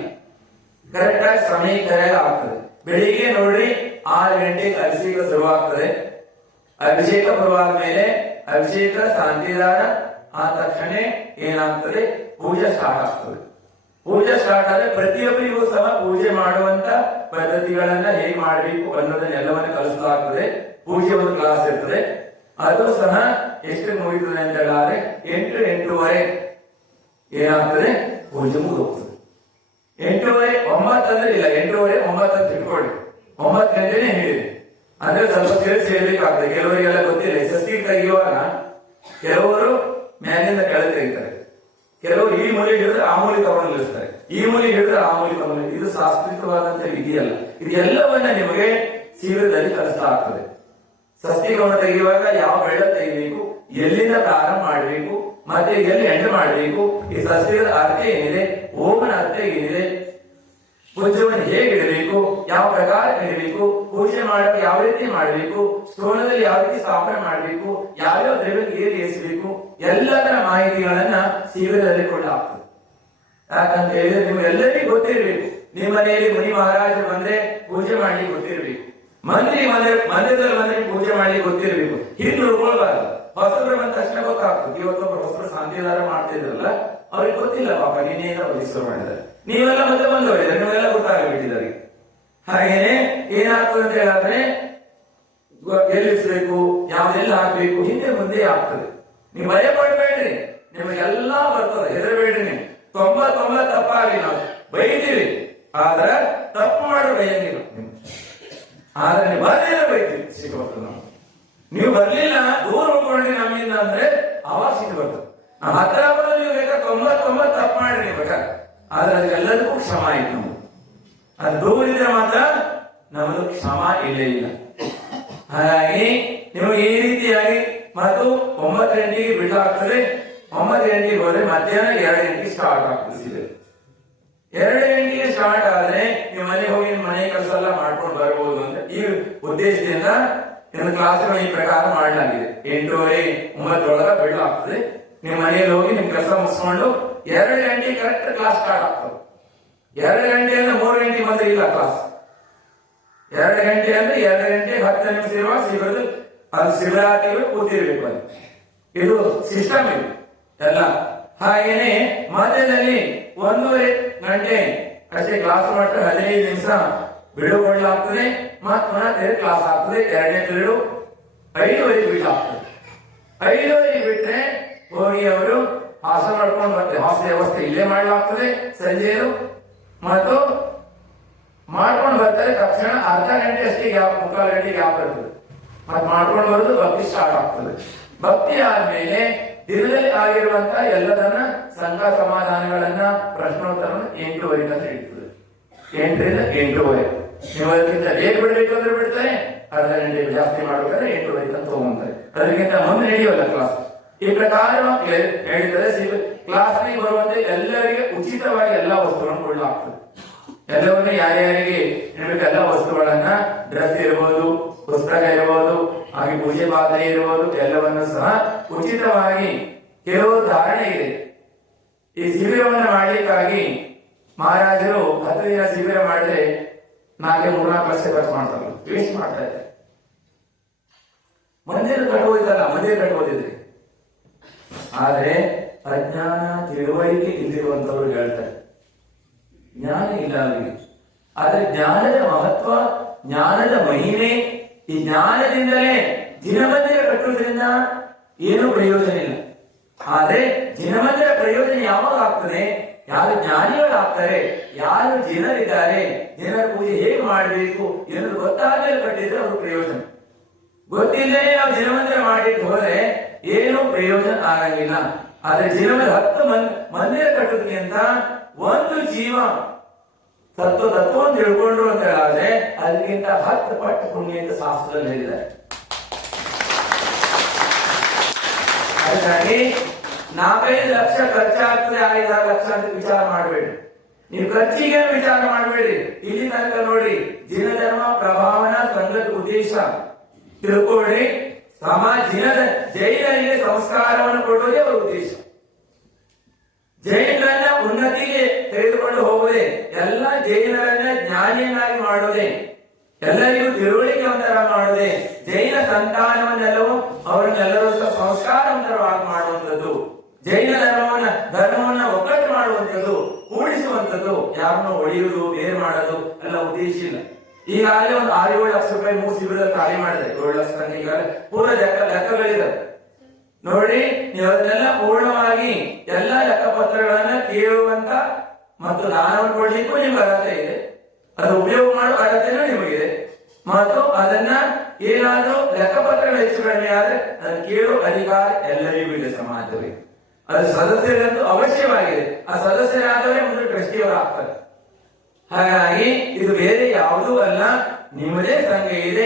ಕರೆಕ್ಟ್ ಆಗಿ ಸಮಯಕ್ಕೆ ಆಗ್ತದೆ. ಬೆಳಿಗ್ಗೆ ನೋಡ್ರಿ 6 ಗಂಟೆಗೆ ಅಭಿಷೇಕ ಶುರುವಾಗ್ತದೆ. ಅಭಿಷೇಕ ಶುರುವಾದ ಮೇಲೆ ಅಭಿಷೇಕ ಶಾಂತಿದಾನ ಆ ತಕ್ಷಣ ಏನಾಗ್ತದೆ, ಪೂಜೆ ಸ್ಟಾರ್ಟ್ ಆಗ್ತದೆ. ಪೂಜೆ ಸ್ಟಾರ್ಟ್ ಆದ್ರೆ ಪ್ರತಿಯೊಬ್ಬರಿಗೂ ಸಹ ಪೂಜೆ ಮಾಡುವಂತ ಪದ್ಧತಿಗಳನ್ನ ಹೇಗೆ ಮಾಡಬೇಕು ಅನ್ನೋದನ್ನೆಲ್ಲವನ್ನ ಕಲಿಸಲಾಗ್ತದೆ. ಪೂಜೆ ಒಂದು ಕ್ಲಾಸ್ ಇರ್ತದೆ, ಅದು ಸಹ ಎಷ್ಟು ಮುಗಿತದೆ ಅಂತ ಹೇಳಿದ್ರೆ 8, 8:30 ಏನಾಗ್ತದೆ, ಪೂಜೆ ಮುಗಿದೋಗ್ತದೆ. 8:30, 9 ಅಂದ್ರೆ ಇಲ್ಲ, 8:30, 9 ಅಂತ ಇಟ್ಕೊಳ್ಳಿ. 9 ಗಂಟೆನೆ ಹೇಳಿದೆ ಅಂದ್ರೆ ಸ್ವಲ್ಪ ತಿಳಿಸಿ ಹೇಳ್ಬೇಕಾಗ್ತದೆ. ಕೆಲವರಿಗೆಲ್ಲ ಗೊತ್ತಿಲ್ಲ. ಸಸ್ತಿ ತೆಗೆಯುವಾಗ ಕೆಲವರು ಮ್ಯಾಲಿಂದ ಕೆಳಗೆ ತೆಗಿತಾರೆ, ಕೆಲವರು ಈ ಮೂಲೆ ಹಿಡಿದ್ರೆ ಆ ಮೂಲೆ ತಗೊಂಡು ನಿಲ್ಲಿಸ್ತಾರೆ, ಈ ಮೂಲೆ ಹಿಡಿದ್ರೆ ಆ ಮೂಲೆ ತಗೊಂಡು. ಇದು ಶಾಸ್ತ್ರೀಯವಾದಂತ ವಿಧಿಯಲ್ಲ. ಇದೆಲ್ಲವನ್ನ ನಿಮಗೆ ಶಿಬಿರದಲ್ಲಿ ಕಲಿಸಲಾಗ್ತದೆ. ಸಸ್ತಿಕವನ್ನು ತೆಗೆಯುವಾಗ ಯಾವ ಬೆಳ್ಳ ತೆಗಿಬೇಕು, ಎಲ್ಲಿಂದ ಪ್ರಾರಂಭ ಮಾಡಬೇಕು, ಮತ್ತೆ ಎಲ್ಲಿ ಎಂಡ್ ಮಾಡಬೇಕು, ಈ ಸಸ್ಯದ ಅರ್ಥ ಏನಿದೆ, ಓಮನ ಅರ್ಥ ಏನಿದೆ, ಪೂಜೆಯನ್ನು ಹೇಗೆ ಇಡಬೇಕು, ಯಾವ ಪ್ರಕಾರ ಇಡಬೇಕು, ಪೂಜೆ ಮಾಡುವಾಗ ಯಾವ ರೀತಿ ಮಾಡಬೇಕು, ಸ್ಥೂಲದಲ್ಲಿ ಯಾವ ರೀತಿ ಸ್ಥಾಪನೆ ಮಾಡಬೇಕು, ಯಾವ್ಯಾವ ದ್ರವ್ಯ ಹೇಗೆ ಏರಿಸಬೇಕು, ಎಲ್ಲದರ ಮಾಹಿತಿಗಳನ್ನ ಶಿಬಿರದಲ್ಲಿ ಕೊಡಲಾಗ್ತದೆ. ಯಾಕಂತ ಹೇಳಿದ್ರೆ ನಿಮ್ಗೆಲ್ಲರಿಗೂ ಗೊತ್ತಿರ್ಬೇಕು. ನಿಮ್ಮ ಮನೆಯಲ್ಲಿ ಮುನಿ ಮಹಾರಾಜರು ಬಂದ್ರೆ ಪೂಜೆ ಮಾಡ್ಲಿಕ್ಕೆ ಗೊತ್ತಿರ್ಬೇಕು. ಮಂದಿರದಲ್ಲಿ ಬಂದ್ರೆ ಪೂಜೆ ಮಾಡ್ಲಿಕ್ಕೆ ಗೊತ್ತಿರ್ಬೇಕು. ಹಿಂದೆ ಉಳ್ಕೊಳ್ಬಾರ್ದು. ಹೊಸಬ್ರು ಬಂದ ತಕ್ಷಣ ಗೊತ್ತಾಗ್ತದೆ. ಇವತ್ತೊಬ್ಬರು ಹೊಸಬ್ರು ಶಾಂತಿದಾರ ಮಾಡ್ತಿದ್ರಲ್ಲ, ಅವ್ರಿಗೆ ಗೊತ್ತಿಲ್ಲ ಪಾಪ ನಿನ್ನೆಯಿಂದ ಹೆಸರು ಮಾಡಿದ್ದಾರೆ. ನೀವೆಲ್ಲ ಮತ್ತೆ ಬಂದವರಿದ್ದಾರೆ, ನೀವೆಲ್ಲ ಗೊತ್ತಾಗಬಿಟ್ಟಿದ್ದಾರೆ. ಹಾಗೇನೆ ಏನಾಗ್ತದೆ ಅಂತ ಹೇಳಿದ್ರೆ ಗೆಲ್ಲಿಸ್ಬೇಕು, ಯಾವ್ದೆಲ್ಲ ಹಾಕ್ಬೇಕು, ಹಿಂದೆ ಮುಂದೆ ಆಗ್ತದೆ. ನೀವು ಭಯ ಪಡಬೇಡ್ರಿ, ನಿಮಗೆಲ್ಲಾ ಬರ್ತದೆ, ಹೆದರಬೇಡ್ರಿ. ನೀವು 99 ತಪ್ಪಾಗಿ ನಾವು ಬೈತೀವಿ, ಆದ್ರೆ ತಪ್ಪು ಮಾಡಿ ಬೈಯಂಗಿಲ್ಲ. ಆದ್ರೆ ನೀವು ಬರ್ಲಿಲ್ಲ ಬೈತೀವಿ, ಸಿಕ್ಕ ನಾವು. ನೀವು ಬರ್ಲಿಲ್ಲ, ದೂರ ಉಳ್ಕೊಂಡ್ರಿ ನಮ್ಮಿಂದ ಅಂದ್ರೆ ಅವಾಗ ಸಿಟ್ಟು ಬರ್ತದೆ. ನಾವು ಹತ್ತಿರ ಬರೋದು ನೀವು ಬೇಕಾದ್ರೆ 99 ತಪ್ಪು ಮಾಡ್ರಿ ಬೇಕಾದ್ರೆ, ಆದ್ರೆ ಅದಕ್ಕೆಲ್ಲದಕ್ಕೂ ಕ್ಷಮ ಆಯ್ತು. ನಮ್ದು ಅದು ದೂರ ಇದ್ರೆ ಮಾತ್ರ ನಮ್ದು ಕ್ಷಮ ಇಲ್ಲೇ ಇಲ್ಲ. ಹಾಗಾಗಿ ನೀವು ಈ ರೀತಿಯಾಗಿ ಮತ್ತು 9 ಗಂಟೆಗೆ ಬಿಡಲಾಗ್ತದೆ. 9 ಗಂಟೆಗೆ ಹೋದ್ರೆ ಮಧ್ಯಾಹ್ನ 2 ಗಂಟೆಗೆ ಸ್ಟಾರ್ಟ್ ಆಗ್ತದೆ. 2 ಗಂಟೆಗೆ ಸ್ಟಾರ್ಟ್ ಆದ್ರೆ ನೀವು ಮನೆಗೆ ಹೋಗಿ ಮನೆ ಕೆಲಸ ಎಲ್ಲ ಮಾಡ್ಕೊಂಡು ಬರ್ಬೋದು ಅಂತ ಈ ಉದ್ದೇಶದಿಂದ ಕ್ಲಾಸ್ಗಳು ಈ ಪ್ರಕಾರ ಮಾಡಲಾಗಿದೆ. 8:30, 9 ಬಿಡಲಾಗ್ತದೆ. ನೀವು ಮನೆಯಲ್ಲಿ ಹೋಗಿ ನಿಮ್ ಕೆಲಸ ಮುಗಿಸ್ಕೊಂಡು 2 ಗಂಟೆಗೆ ಕರೆಕ್ಟ್ ಕ್ಲಾಸ್ ಸ್ಟಾರ್ಟ್ ಆಗ್ತದೆ. 2 ಗಂಟೆಯಿಂದ 3 ಗಂಟೆಗೆ ಬಂದ್ರೆ ಇಲ್ಲ ಕ್ಲಾಸ್. 2 ಗಂಟೆ ಅಂದ್ರೆ 2 ಗಂಟೆ 10 ನಿಮಿಷ ಇರುವ ಶಿಬಿರದ ಅದು ಶಿಬಿರಾರ್ಥಿಗಳು ಕೂತಿರ್ಬೇಕು. ಅದು ಇದು ಸಿಸ್ಟಮ್ ಇದು ಎಲ್ಲ. ಹಾಗೇನೆ ಮಧ್ಯದಲ್ಲಿ 1:30 ಗಂಟೆ ಅಷ್ಟೇ ಕ್ಲಾಸ್ ಮಾಡ್ತಾರೆ. 15 ನಿಮಿಷ ಬಿಡುಗೊಳ್ಳಲಾಗ್ತದೆ. ಮತ್ ಪುನಃ ಕ್ಲಾಸ್ ಆಗ್ತದೆ. 2ನೇ ಪೀರಿಯಡ್ 5:30 ಬಿಡಲಾಗ್ತದೆ. 5:30 ಬಿಟ್ರೆ ಹೋಗಿ ಅವರು ಹಾಸ್ಟೆಲ್ ಮಾಡ್ಕೊಂಡು ಬರ್ತಾರೆ. ಹಾಸ್ಟೆಲ್ ವ್ಯವಸ್ಥೆ ಇಲ್ಲೇ ಮಾಡಲಾಗ್ತದೆ ಸಂಜೆಯದು. ಮತ್ತು ಮಾಡ್ಕೊಂಡು ಬರ್ತಾರೆ. ತಕ್ಷಣ ಅರ್ಧ ಗಂಟೆ ಅಷ್ಟೇ ಗ್ಯಾಪ್, 3/4 ಗಂಟೆ ಗ್ಯಾಪ್ ಇರ್ತದೆ. ಮತ್ತೆ ಮಾಡ್ಕೊಂಡು ಬರೋದು ಭಕ್ತಿ ಸ್ಟಾರ್ಟ್ ಆಗ್ತದೆ. ಭಕ್ತಿ ಆದ್ಮೇಲೆ ದಿನದಲ್ಲಿ ಆಗಿರುವಂತ ಎಲ್ಲದನ್ನ ಸಂಘ ಸಮಾಧಾನಗಳನ್ನ ಪ್ರಶ್ನೋತ್ತರವನ್ನು 8:30 ಅಂತ ಇರ್ತದೆ. 8ರಿಂದ 8:30. ನೀವು ಅದಕ್ಕಿಂತ ಬೇಗ ಬಿಡ್ಬೇಕು ಅಂದ್ರೆ ಬಿಡ್ತಾರೆ, ಅರ್ಧ ಗಂಟೆ ಜಾಸ್ತಿ ಮಾಡ್ಬೇಕಾದ್ರೆ 8:30 ಅಂತ ತಗೊಂತಾರೆ. ಅದಕ್ಕಿಂತ ಮುಂದೆ ನಡೆಯೋಲ್ಲ ಕ್ಲಾಸ್. ಈ ಪ್ರಕಾರ ಹೇಳಿದರೆ ಕ್ಲಾಸ್ಗೆ ಬರುವಂತೆ ಎಲ್ಲರಿಗೆ ಉಚಿತವಾಗಿ ಎಲ್ಲಾ ವಸ್ತುಗಳನ್ನು ಕೊಡಲಾಗ್ತದೆ. ಎಲ್ಲವನ್ನೂ ಯಾರ್ಯಾರಿಗೆ ಇರಬೇಕು ಎಲ್ಲ ವಸ್ತುಗಳನ್ನ, ಡ್ರೆಸ್ ಇರಬಹುದು, ಪುಸ್ತಕ ಇರಬಹುದು, ಹಾಗೆ ಪೂಜೆ ಪಾತ್ರೆ ಇರಬಹುದು, ಎಲ್ಲವನ್ನು ಸಹ ಉಚಿತವಾಗಿ. ಕೆಲವು ಧಾರಣೆ ಇದೆ. ಈ ಶಿಬಿರವನ್ನು ಮಾಡ್ಲಿಕ್ಕಾಗಿ ಮಹಾರಾಜರು 10 ದಿನ ಶಿಬಿರ ಮಾಡಿದ್ರೆ 4-3-4 ಲಕ್ಷ ಖರ್ಚು ಮಾಡ್ತಾರೆ, ವೇಸ್ಟ್ ಮಾಡ್ತಾ ಇದ್ದಾರೆ. ಮಂದಿರ ಕಟ್ಟುವುದಿಲ್ಲ, ಮಂದಿರ ಕಟ್ಟುವುದಿದ್ರೆ. ಆದ್ರೆ ಅಜ್ಞಾನ ತಿಳುವಳಿಕೆ ಇಲ್ಲಿರುವಂತವ್ರು ಹೇಳ್ತಾರೆ, ಜ್ಞಾನ ಇಲ್ಲ ಅವರಿಗೆ. ಆದ್ರೆ ಜ್ಞಾನದ ಮಹತ್ವ, ಜ್ಞಾನದ ಮಹಿಮೆ, ಈ ಜ್ಞಾನದಿಂದಲೇ ದಿನಮಂದಿರ ಕಟ್ಟುವುದರಿಂದ ಏನು ಪ್ರಯೋಜನ ಇಲ್ಲ. ಆದ್ರೆ ದಿನಮಂದಿರ ಪ್ರಯೋಜನ ಯಾವಾಗ ಆಗ್ತದೆ? ಯಾರು ಜ್ಞಾನಿಗಳಾಗ್ತಾರೆ, ಯಾರು ಜನರಿದ್ದಾರೆ, ಜನರ ಪೂಜೆ ಹೇಗೆ ಮಾಡಬೇಕು ಎಂದು ಗೊತ್ತಾಗಲೇ ಕಟ್ಟಿದ್ರೆ ಅವರು ಪ್ರಯೋಜನ. ಗೊತ್ತಿಲ್ಲದೆ ನಾವು ಜಿನಮಂದಿರ ಮಾಡಿಟ್ಟು ಹೋದ್ರೆ ಏನು ಪ್ರಯೋಜನ ಆಗಂಗಿಲ್ಲ. ಆದ್ರೆ ಜಿನಮಂದಿರ 10 ಮಂದಿರ ಕಟ್ಟೋದಕ್ಕಿಂತ ಒಂದು ಜೀವ ತತ್ವ ಅಂತ ತಿಳ್ಕೊಂಡ್ರು ಅಂತ ಹೇಳಿದ್ರೆ ಅದಕ್ಕಿಂತ 10 ಪಟ್ಟು ಪುಣ್ಯ ಅಂತ ಶಾಸ್ತ್ರದಲ್ಲಿ ಹೇಳಿದ್ದಾರೆ. ಹಾಗಾಗಿ 4-5 ಲಕ್ಷ ಖರ್ಚಾಗ್ತದೆ, 5-6 ಲಕ್ಷ ಅಂತ ವಿಚಾರ ಮಾಡಬೇಡಿ. ನೀವು ಖರ್ಚಿಗೆ ವಿಚಾರ ಮಾಡಬೇಡಿ. ಇಲ್ಲಿ ತನಕ ನೋಡಿ, ಜಿನ ಧರ್ಮ ಪ್ರಭಾವನ ಸಂಘದ ಉದ್ದೇಶ ತಿಳ್ಕೊಳ್ಳಿ. ಜೈನರಿಗೆ ಸಂಸ್ಕಾರವನ್ನು ಕೊಡುವುದೇ ಅವರ ಉದ್ದೇಶ. ಜೈನರನ್ನ ಉನ್ನತಿಗೆ ತೆಗೆದುಕೊಂಡು ಹೋಗುವುದೇ, ಎಲ್ಲ ಜೈನರನ್ನ ಜ್ಞಾನಿಯನ್ನಾಗಿ ಮಾಡುವುದೇ, ಎಲ್ಲರಿಗೂ ತಿಳುವಳಿಕೆವಂತರ ಮಾಡುವುದೇ, ಜೈನ ಸಂತಾನವನ್ನೆಲ್ಲವೂ ಅವರನ್ನೆಲ್ಲರೂ ಸಂಸ್ಕಾರವಂತರವಾಗಿ ಮಾಡುವಂಥದ್ದು, ಜೈನ ಧರ್ಮವನ್ನ ಒಗ್ಗಟ್ಟು ಮಾಡುವಂಥದ್ದು, ಕೂಡಿಸುವಂಥದ್ದು, ಯಾರನ್ನು ಹೊಡೆಯುವುದು ಬೇರೆ ಮಾಡೋದು ಎಲ್ಲ ಉದ್ದೇಶ ಇಲ್ಲ. ಈಗಾಗಲೇ ಒಂದು 6-7 ಲಕ್ಷ ರೂಪಾಯಿ 3 ಶಿಬಿರದಲ್ಲಿ ಖಾಲಿ ಮಾಡಿದೆ. 7 ಲಕ್ಷ ತನಕ ಈಗಾಗಲೇ ಪೂರ ಲೆಕ್ಕಗಳಿದ್ದಾರೆ ನೋಡಿ. ನೀವು ಅದನ್ನೆಲ್ಲ ಪೂರ್ಣವಾಗಿ ಎಲ್ಲ ಲೆಕ್ಕಪತ್ರಗಳನ್ನ ಕೇಳುವಂತ ಮತ್ತು ದಾನವನ್ನು ಕೊಡ್ಲಿಕ್ಕೂ ನಿಮ್ಗೆ ಅರ್ಹತೆ ಇದೆ, ಅದು ಉಪಯೋಗ ಮಾಡುವ ಅರ್ಹತೆನೂ ನಿಮಗಿದೆ. ಮತ್ತು ಅದನ್ನ ಏನಾದ್ರೂ ಲೆಕ್ಕಪತ್ರಗಳು ಹೆಚ್ಚು ಕಡಿಮೆ ಆದ್ರೆ ಅದನ್ನು ಕೇಳುವ ಅಧಿಕಾರ ಎಲ್ಲರಿಗೂ ಇದೆ ಸಮಾಜದಲ್ಲಿ. ಅದು ಸದಸ್ಯರಂತೂ ಅವಶ್ಯವಾಗಿದೆ. ಆ ಸದಸ್ಯರಾದವರೇ ಮುಂದೆ ಟ್ರಸ್ಟಿಯವರು ಆಗ್ತಾರೆ. ಹಾಗಾಗಿ ಇದು ಬೇರೆ ಯಾವುದೂ ಅಲ್ಲ, ನಿಮ್ಮದೇ ಸಂಘ ಇದೆ.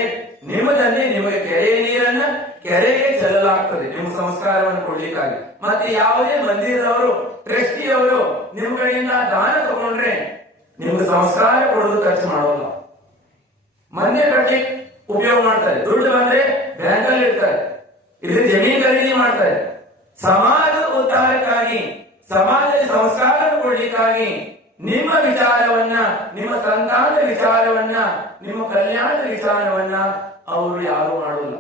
ನಿಮ್ಮದಲ್ಲಿ ನಿಮಗೆ ಕೆರೆಯ ನೀರನ್ನ ಕೆರೆಗೆ ಚೆಲ್ಲಲಾಗ್ತದೆ ನಿಮ್ಮ ಸಂಸ್ಕಾರವನ್ನು ಕೊಡ್ಲಿಕ್ಕಾಗಿ. ಮತ್ತೆ ಯಾವುದೇ ಮಂದಿರದವರು ಟ್ರಸ್ಟಿಯವರು ನಿಮ್ಮ ಕಡೆಯಿಂದ ದಾನ ತಗೊಂಡ್ರೆ ನಿಮ್ಗೆ ಸಂಸ್ಕಾರ ಕೊಡೋದು ಖರ್ಚು ಮಾಡೋಲ್ಲ. ಮಂದಿರ ಕಟ್ಲಿಕ್ಕೆ ಉಪಯೋಗ ಮಾಡ್ತಾರೆ, ದುಡ್ಡು ಬಂದ್ರೆ ಬ್ಯಾಂಕಲ್ಲಿ ಇಡ್ತಾರೆ, ಇದು ಜಮೀನು ಖರೀದಿ ಮಾಡ್ತಾರೆ. ಸಮಾಜದ ಉದ್ಧಾರಕ್ಕಾಗಿ, ಸಮಾಜದ ಸಂಸ್ಕಾರ ಕೊಡ್ಲಿಕ್ಕಾಗಿ ನಿಮ್ಮ ವಿಚಾರವನ್ನ, ನಿಮ್ಮ ಸಂತಾನದ ವಿಚಾರವನ್ನ, ನಿಮ್ಮ ಕಲ್ಯಾಣದ ವಿಚಾರವನ್ನ ಅವರು ಯಾರು ಮಾಡೋಲ್ಲ.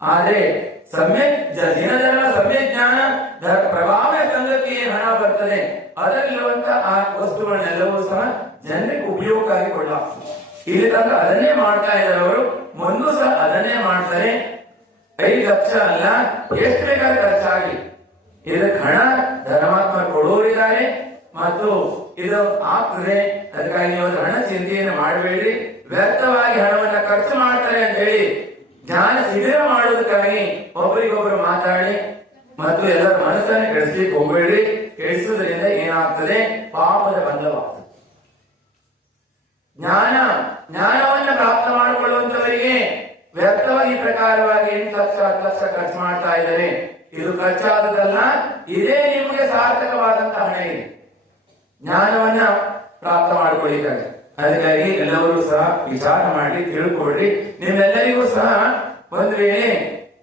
ಆದ್ರೆ ಜಿನಧರ್ಮ ಸಮ್ಯಕ್ ಜ್ಞಾನ ಪ್ರಭಾವ ಸಂಘಕ್ಕೆ ಹಣ ಬರ್ತದೆ, ಅದರಲ್ಲಿರುವಂತಹ ಆ ವಸ್ತುಗಳನ್ನೆಲ್ಲವೂ ಸಹ ಜನರಿಗೆ ಉಪಯೋಗಕ್ಕಾಗಿ ಕೊಡಲಾಗ್ತದೆ. ಇಲ್ಲಿ ತನಕ ಅದನ್ನೇ ಮಾಡ್ತಾ ಇದ್ದಾರೆ ಅವರು, ಮುಂದೂ ಸಹ ಅದನ್ನೇ ಮಾಡ್ತಾರೆ. 5 ಲಕ್ಷ ಅಲ್ಲ, ಎಷ್ಟು ಬೇಕಾದ್ರೆ ಖರ್ಚಾಗಿ ಇದಕ್ಕೆ ಹಣ ಧರ್ಮಾತ್ಮ ಕೊಡೋರಿದ್ದಾರೆ ಮತ್ತು ಇದು ಆಗ್ತದೆ. ಅದಕ್ಕಾಗಿ ನೀವು ಹಣ ಚಿಂತೆಯನ್ನು ಮಾಡಬೇಡಿ. ವ್ಯರ್ಥವಾಗಿ ಹಣವನ್ನ ಖರ್ಚು ಮಾಡ್ತಾರೆ ಅಂತ ಹೇಳಿ ಜ್ಞಾನ ಶಿಬಿರ ಮಾಡುವುದಕ್ಕಾಗಿ ಒಬ್ಬರಿಗೊಬ್ಬರು ಮಾತಾಡಿ ಮತ್ತು ಎಲ್ಲರ ಮನಸ್ಸನ್ನು ಕೆಡಿಸ್ಲಿಕ್ಕೆ ಹೋಗಬೇಡಿ. ಕೆಡಿಸುವುದರಿಂದ ಏನಾಗ್ತದೆ? ಪಾಪದ ಬಂಧವಾಗ್ತದೆ. ಜ್ಞಾನವನ್ನ ಪ್ರಾಪ್ತ ಮಾಡಿಕೊಳ್ಳುವಂತವರಿಗೆ ವ್ಯರ್ಥವಾಗಿ ಈ ಪ್ರಕಾರವಾಗಿ 8 ಲಕ್ಷ 10 ಲಕ್ಷ ಖರ್ಚು ಮಾಡ್ತಾ ಇದ್ದಾರೆ. ಇದು ಖರ್ಚಾದದಲ್ಲ, ಇದೇ ನಿಮಗೆ ಸಾರ್ಥಕವಾದಂತಹ ಹಣ ಇದೆ ಜ್ಞಾನವನ್ನ ಪ್ರಾಪ್ತ ಮಾಡಿಕೊಳ್ಳಿಕ್ಕಾಗಿ. ಅದಕ್ಕಾಗಿ ಎಲ್ಲರೂ ಸಹ ವಿಚಾರ ಮಾಡಿ ತಿಳ್ಕೊಳ್ರಿ. ನಿಮ್ಮೆಲ್ಲರಿಗೂ ಸಹ ಒಂದು ವೇಳೆ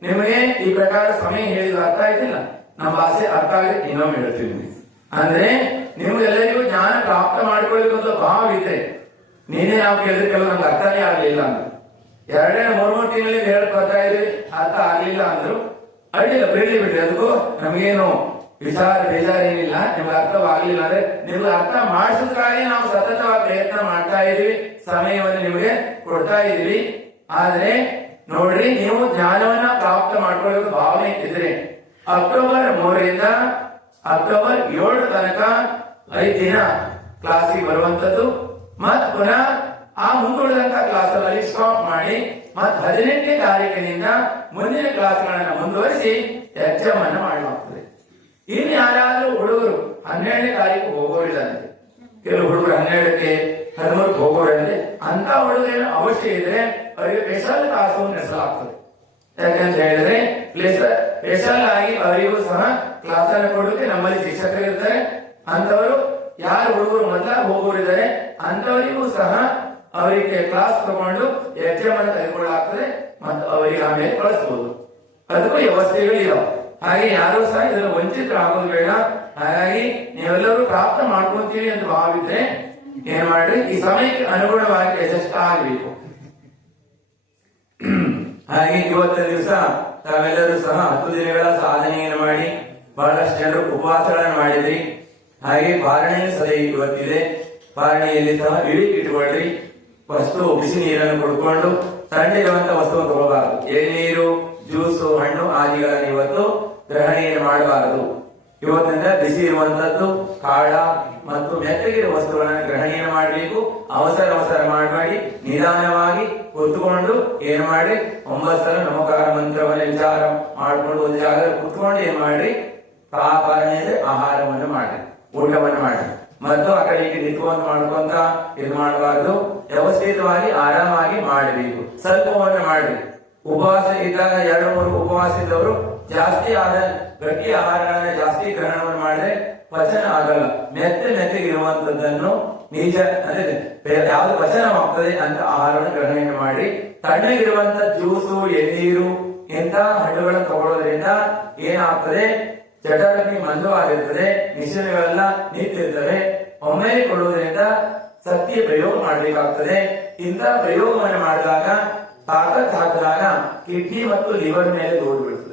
ನಿಮಗೆ ಈ ಪ್ರಕಾರ ಸಮಯ ಹೇಳಿದ ಅರ್ಥ ಆಯ್ತಿಲ್ಲ, ನಮ್ಮ ಭಾಷೆ ಅರ್ಥ ಆಗಲಿ ಇನ್ನೊಮ್ಮೆ ಹೇಳ್ತೀವಿ. ಅಂದ್ರೆ ನಿಮ್ಗೆಲ್ಲರಿಗೂ ಜ್ಞಾನ ಪ್ರಾಪ್ತ ಮಾಡಿಕೊಳ್ಳಿಕ್ಕೆ ಭಾವ ಇದೆ. ನೀನೇ ನಾವು ಕೇಳಿದ್ರೆ ಕೆಲವು ನಮ್ಗೆ ಅರ್ಥನೇ ಆಗ್ಲಿಲ್ಲ ಅಂದ್ರು, 2-3 ತಿಂಗಳಿಗೆ ಹೇಳಕ್ ಬರ್ತಾ ಇದ್ರಿ, ಅರ್ಥ ಆಗ್ಲಿಲ್ಲ ಅಂದ್ರು, ಅಡ್ಡಿಲ್ಲ ಬಿಡ್ಲಿ ಬಿಡ್ರಿ, ಅದಕ್ಕೂ ನಮಗೇನು ವಿಚಾರ ಬೇಜಾರೇನಿಲ್ಲ. ನಿಮ್ಗೆ ಅರ್ಥವಾಗ್ಲಿಲ್ಲ ಅಂದ್ರೆ ನಿಮ್ಗೆ ಅರ್ಥ ಮಾಡಿಸೋದಕ್ಕಾಗಿ ನಾವು ಸತತವಾಗಿ ಪ್ರಯತ್ನ ಮಾಡ್ತಾ ಇದೀವಿ, ಸಮಯವನ್ನು ನಿಮಗೆ ಕೊಡ್ತಾ ಇದೀವಿ. ಆದ್ರೆ ನೋಡ್ರಿ, ನೀವು ಜ್ಞಾನವನ್ನ ಪ್ರಾಪ್ತ ಮಾಡ್ಕೊಳ್ಳೋದು ಭಾವನೆ ಇದ್ರೆ ಅಕ್ಟೋಬರ್ 3ರಿಂದ ಅಕ್ಟೋಬರ್ 7 ತನಕ 5 ದಿನ ಕ್ಲಾಸಿಗೆ ಬರುವಂತದ್ದು. ಮತ್ ಪುನಃ ಆ ಮುಂದುಳಿದಂತ ಕ್ಲಾಸಲ್ಲಿ ಸ್ಟಾಪ್ ಮಾಡಿ ಮತ್ 18ನೇ ತಾರೀಕಿನಿಂದ ಮುಂದಿನ ಕ್ಲಾಸ್ಗಳನ್ನ ಮುಂದುವರಿಸಿ ಎಕ್ಸಾಮ್ ಅನ್ನ ಮಾಡಲಾಗ್ತದೆ. ಇನ್ನು ಯಾರಾದ್ರೂ ಹುಡುಗರು 12ನೇ ತಾರೀಕು ಹೋಗೋರಿದಂತೆ, ಕೆಲವು ಹುಡುಗರು 12ಕ್ಕೆ 13ಕ್ಕೆ ಹೋಗೋರಂತೆ, ಅಂತ ಹುಡುಗರೇನು ಅವಶ್ಯ ಇದ್ರೆ ಅವರಿಗೆ ಸ್ಪೆಷಲ್ ಕ್ಲಾಸ್ ನಡೆಸಲಾಗ್ತದೆ. ಯಾಕಂತ ಹೇಳಿದ್ರೆ ಸ್ಪೆಷಲ್ ಆಗಿ ಅವರಿಗೂ ಸಹ ಕ್ಲಾಸ್ ಅನ್ನು ಕೊಡೋಕೆ ನಮ್ಮಲ್ಲಿ ಶಿಕ್ಷಕರು ಇರ್ತಾರೆ. ಅಂತವರು ಯಾರು ಹುಡುಗರು ಮೊದಲ ಹೋಗೋರಿದ್ದಾರೆ ಅಂತವರಿಗೂ ಸಹ ಅವರಿಗೆ ಕ್ಲಾಸ್ ತಗೊಂಡು ಎಕ್ಸಾಮ್ ಅನ್ನು ತೆಗೆದುಕೊಳ್ಳಲಾಗ್ತದೆ ಮತ್ತು ಅವರಿಗೆ ಆಮೇಲೆ ಕಳಿಸಬಹುದು. ಅದಕ್ಕೂ ವ್ಯವಸ್ಥೆಗಳಿದಾವೆ. ಹಾಗೆ ಯಾರು ಸಹ ಇದನ್ನು ವಂಚಿತರಾಗೋದು ಬೇಡ. ಹಾಗಾಗಿ ನೀವೆಲ್ಲರೂ ಪ್ರಾಪ್ತ ಮಾಡ್ಕೊಂತೀವಿ ಅಂತ ಭಾವಿದ್ರೆ ಏನ್ ಮಾಡ್ರಿ, ಈ ಸಮಯಕ್ಕೆ ಅನುಗುಣವಾಗಿ ಅಡ್ಜಸ್ಟ್ ಆಗಬೇಕು. ಹಾಗೆ ಇವತ್ತಿನ ದಿವಸ ತಾವೆಲ್ಲರೂ ಸಹ 10 ದಿನಗಳ ಸಾಧನೆಯನ್ನು ಮಾಡಿ ಬಹಳಷ್ಟು ಜನರು ಉಪವಾಸಗಳನ್ನು ಮಾಡಿದ್ರಿ. ಹಾಗೆ ಪಾರಣೆಯೂ ಸಹ ಇವತ್ತಿದೆ. ಪಾರಣೆಯಲ್ಲಿ ಸಹ ಇಟ್ಕೊಳ್ರಿ. ವಸ್ತು ಬಿಸಿ ನೀರನ್ನು ಕುಡ್ಕೊಂಡು ತಣ್ಣಗಿರುವಂತಹ ವಸ್ತುವನ್ನು ತಗೋಬಾರದು. ಎಳ್ನೀರು, ಜ್ಯೂಸು, ಹಣ್ಣು ಆದಿಗಳನ್ನು ಇವತ್ತು ಗ್ರಹಣೆಯನ್ನು ಮಾಡಬಾರದು. ಇವತ್ತಿನಿಂದ ಬಿಸಿ ಇರುವಂತದ್ದು ಕಾಳ ಮತ್ತು ಮೆತ್ತಗಿರುವ ವಸ್ತುಗಳನ್ನು ಗ್ರಹಣೆಯನ್ನು ಮಾಡಬೇಕು. ಅವಸರ ಮಾಡಬೇಡಿ, ನಿಧಾನವಾಗಿ ಕೂತ್ಕೊಂಡು ಏನ್ ಮಾಡಿ 9 ಸಲ ನಮಕಾರ ಮಂತ್ರವನ್ನು ವಿಚಾರ ಮಾಡಿಕೊಂಡು ಒಂದು ಜಾಗದಲ್ಲಿ ಕೂತ್ಕೊಂಡು ಏನ್ ಮಾಡಿ ಆಹಾರವನ್ನು ಮಾಡಿ, ಊಟವನ್ನು ಮಾಡಿ. ಮತ್ತು ಆ ಕಡೆ ನಿಂತ್ಕೊಂಡು ಮಾಡ್ಕೊಂತ ಇದು ಮಾಡಬಾರ್ದು. ವ್ಯವಸ್ಥಿತವಾಗಿ ಆರಾಮಾಗಿ ಮಾಡಬೇಕು. ಸ್ವಲ್ಪವನ್ನು ಮಾಡಿ. ಉಪವಾಸ ಇದ್ದಾಗ 2-3 ಉಪವಾಸ ಇದ್ದವರು ಜಾಸ್ತಿ ಗಟ್ಟಿ ಆಹಾರಗಳನ್ನ ಜಾಸ್ತಿ ಗ್ರಹಣವನ್ನು ಮಾಡಿದ್ರೆ ಪಚನ ಆಗಲ್ಲ. ಮೆತ್ತಗಿರುವಂತದ್ದನ್ನು ನಿಜ ಅಂದ್ರೆ ಯಾವ್ದು ಪಚನವಾಗ್ತದೆ ಅಂತ ಆಹಾರವನ್ನು ಗ್ರಹಣೆ ಮಾಡಿ. ತಣ್ಣಗಿರುವಂತ ಜ್ಯೂಸು, ಎಳ್ನೀರು ಇಂಥ ಹಣ್ಣುಗಳನ್ನು ತಗೊಳ್ಳೋದ್ರಿಂದ ಏನಾಗ್ತದೆ, ಜಠರಗ್ನಿ ಮಂದವಾಗಿರ್ತದೆ, ಮಿಶ್ರಣಗಳೆಲ್ಲ ನಿಂತಿರ್ತವೆ. ಒಮ್ಮೆಲೆ ಕೊಡುವುದರಿಂದ ಶಕ್ತಿಯ ಪ್ರಯೋಗ ಮಾಡಬೇಕಾಗ್ತದೆ. ಇಂಥ ಪ್ರಯೋಗವನ್ನು ಮಾಡಿದಾಗ ತಾಕತ್ ಹಾಕಿದಾಗ ಕಿಡ್ನಿ ಮತ್ತು ಲಿವರ್ ಮೇಲೆ ಲೋಡ್ ಬೀಳ್ತದೆ.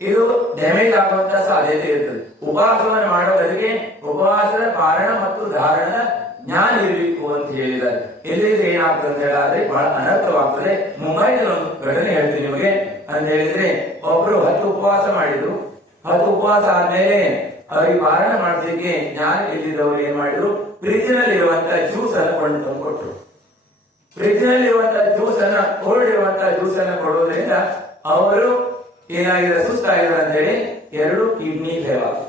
ಇದು ಡ್ಯಾಮೇಜ್ ಆಗುವಂತ ಸಾಧ್ಯತೆ ಇರ್ತದೆ. ಉಪವಾಸವನ್ನು ಮಾಡೋದಕ್ಕೆ ಉಪವಾಸದ ಕಾರಣ ಮತ್ತು ಧಾರಣದ ಜ್ಞಾನ ಇರಬೇಕು ಅಂತ ಹೇಳಿದ್ದಾರೆ. ಎಲ್ಲಿದ್ರೆ ಏನಾಗ್ತದೆ ಅಂತ ಹೇಳಿದ್ರೆ ಬಹಳ ಅನರ್ಥವಾಗ್ತದೆ. ಮುಂಬೈನಲ್ಲಿ ಒಂದು ಘಟನೆ ಹೇಳ್ತೀನಿ ನಿಮಗೆ ಅಂತ ಹೇಳಿದ್ರೆ, ಒಬ್ರು 10 ಉಪವಾಸ ಮಾಡಿದ್ರು. 10 ಉಪವಾಸ ಆದ್ಮೇಲೆ ಅವರಿಗೆ ಪಾರಣ ಮಾಡೋದಕ್ಕೆ ಜ್ಞಾನ ಇಲ್ಲಿದ್ದವರು ಏನ್ ಮಾಡಿದ್ರು, ಫ್ರಿಜ್ ನಲ್ಲಿ ಇರುವಂತ ಜ್ಯೂಸ್ ಅನ್ನು ಕೊಂಡು ತಂದು ಕೊಟ್ಟರು. ಫ್ರಿಜ್ ನಲ್ಲಿ ಇರುವಂತಹ ಜ್ಯೂಸ್ ಅನ್ನ, ಕೋಲ್ಡ್ ಇರುವಂತಹ ಜ್ಯೂಸ್ ಅನ್ನ ಕೊಡೋದ್ರಿಂದ ಅವರು ಏನಾಗಿದೆ, ಸುಸ್ತಾಗಿದೆ ಅಂತ ಹೇಳಿ 2 ಕಿಡ್ನಿ ಫೇಲ್ ಆಗ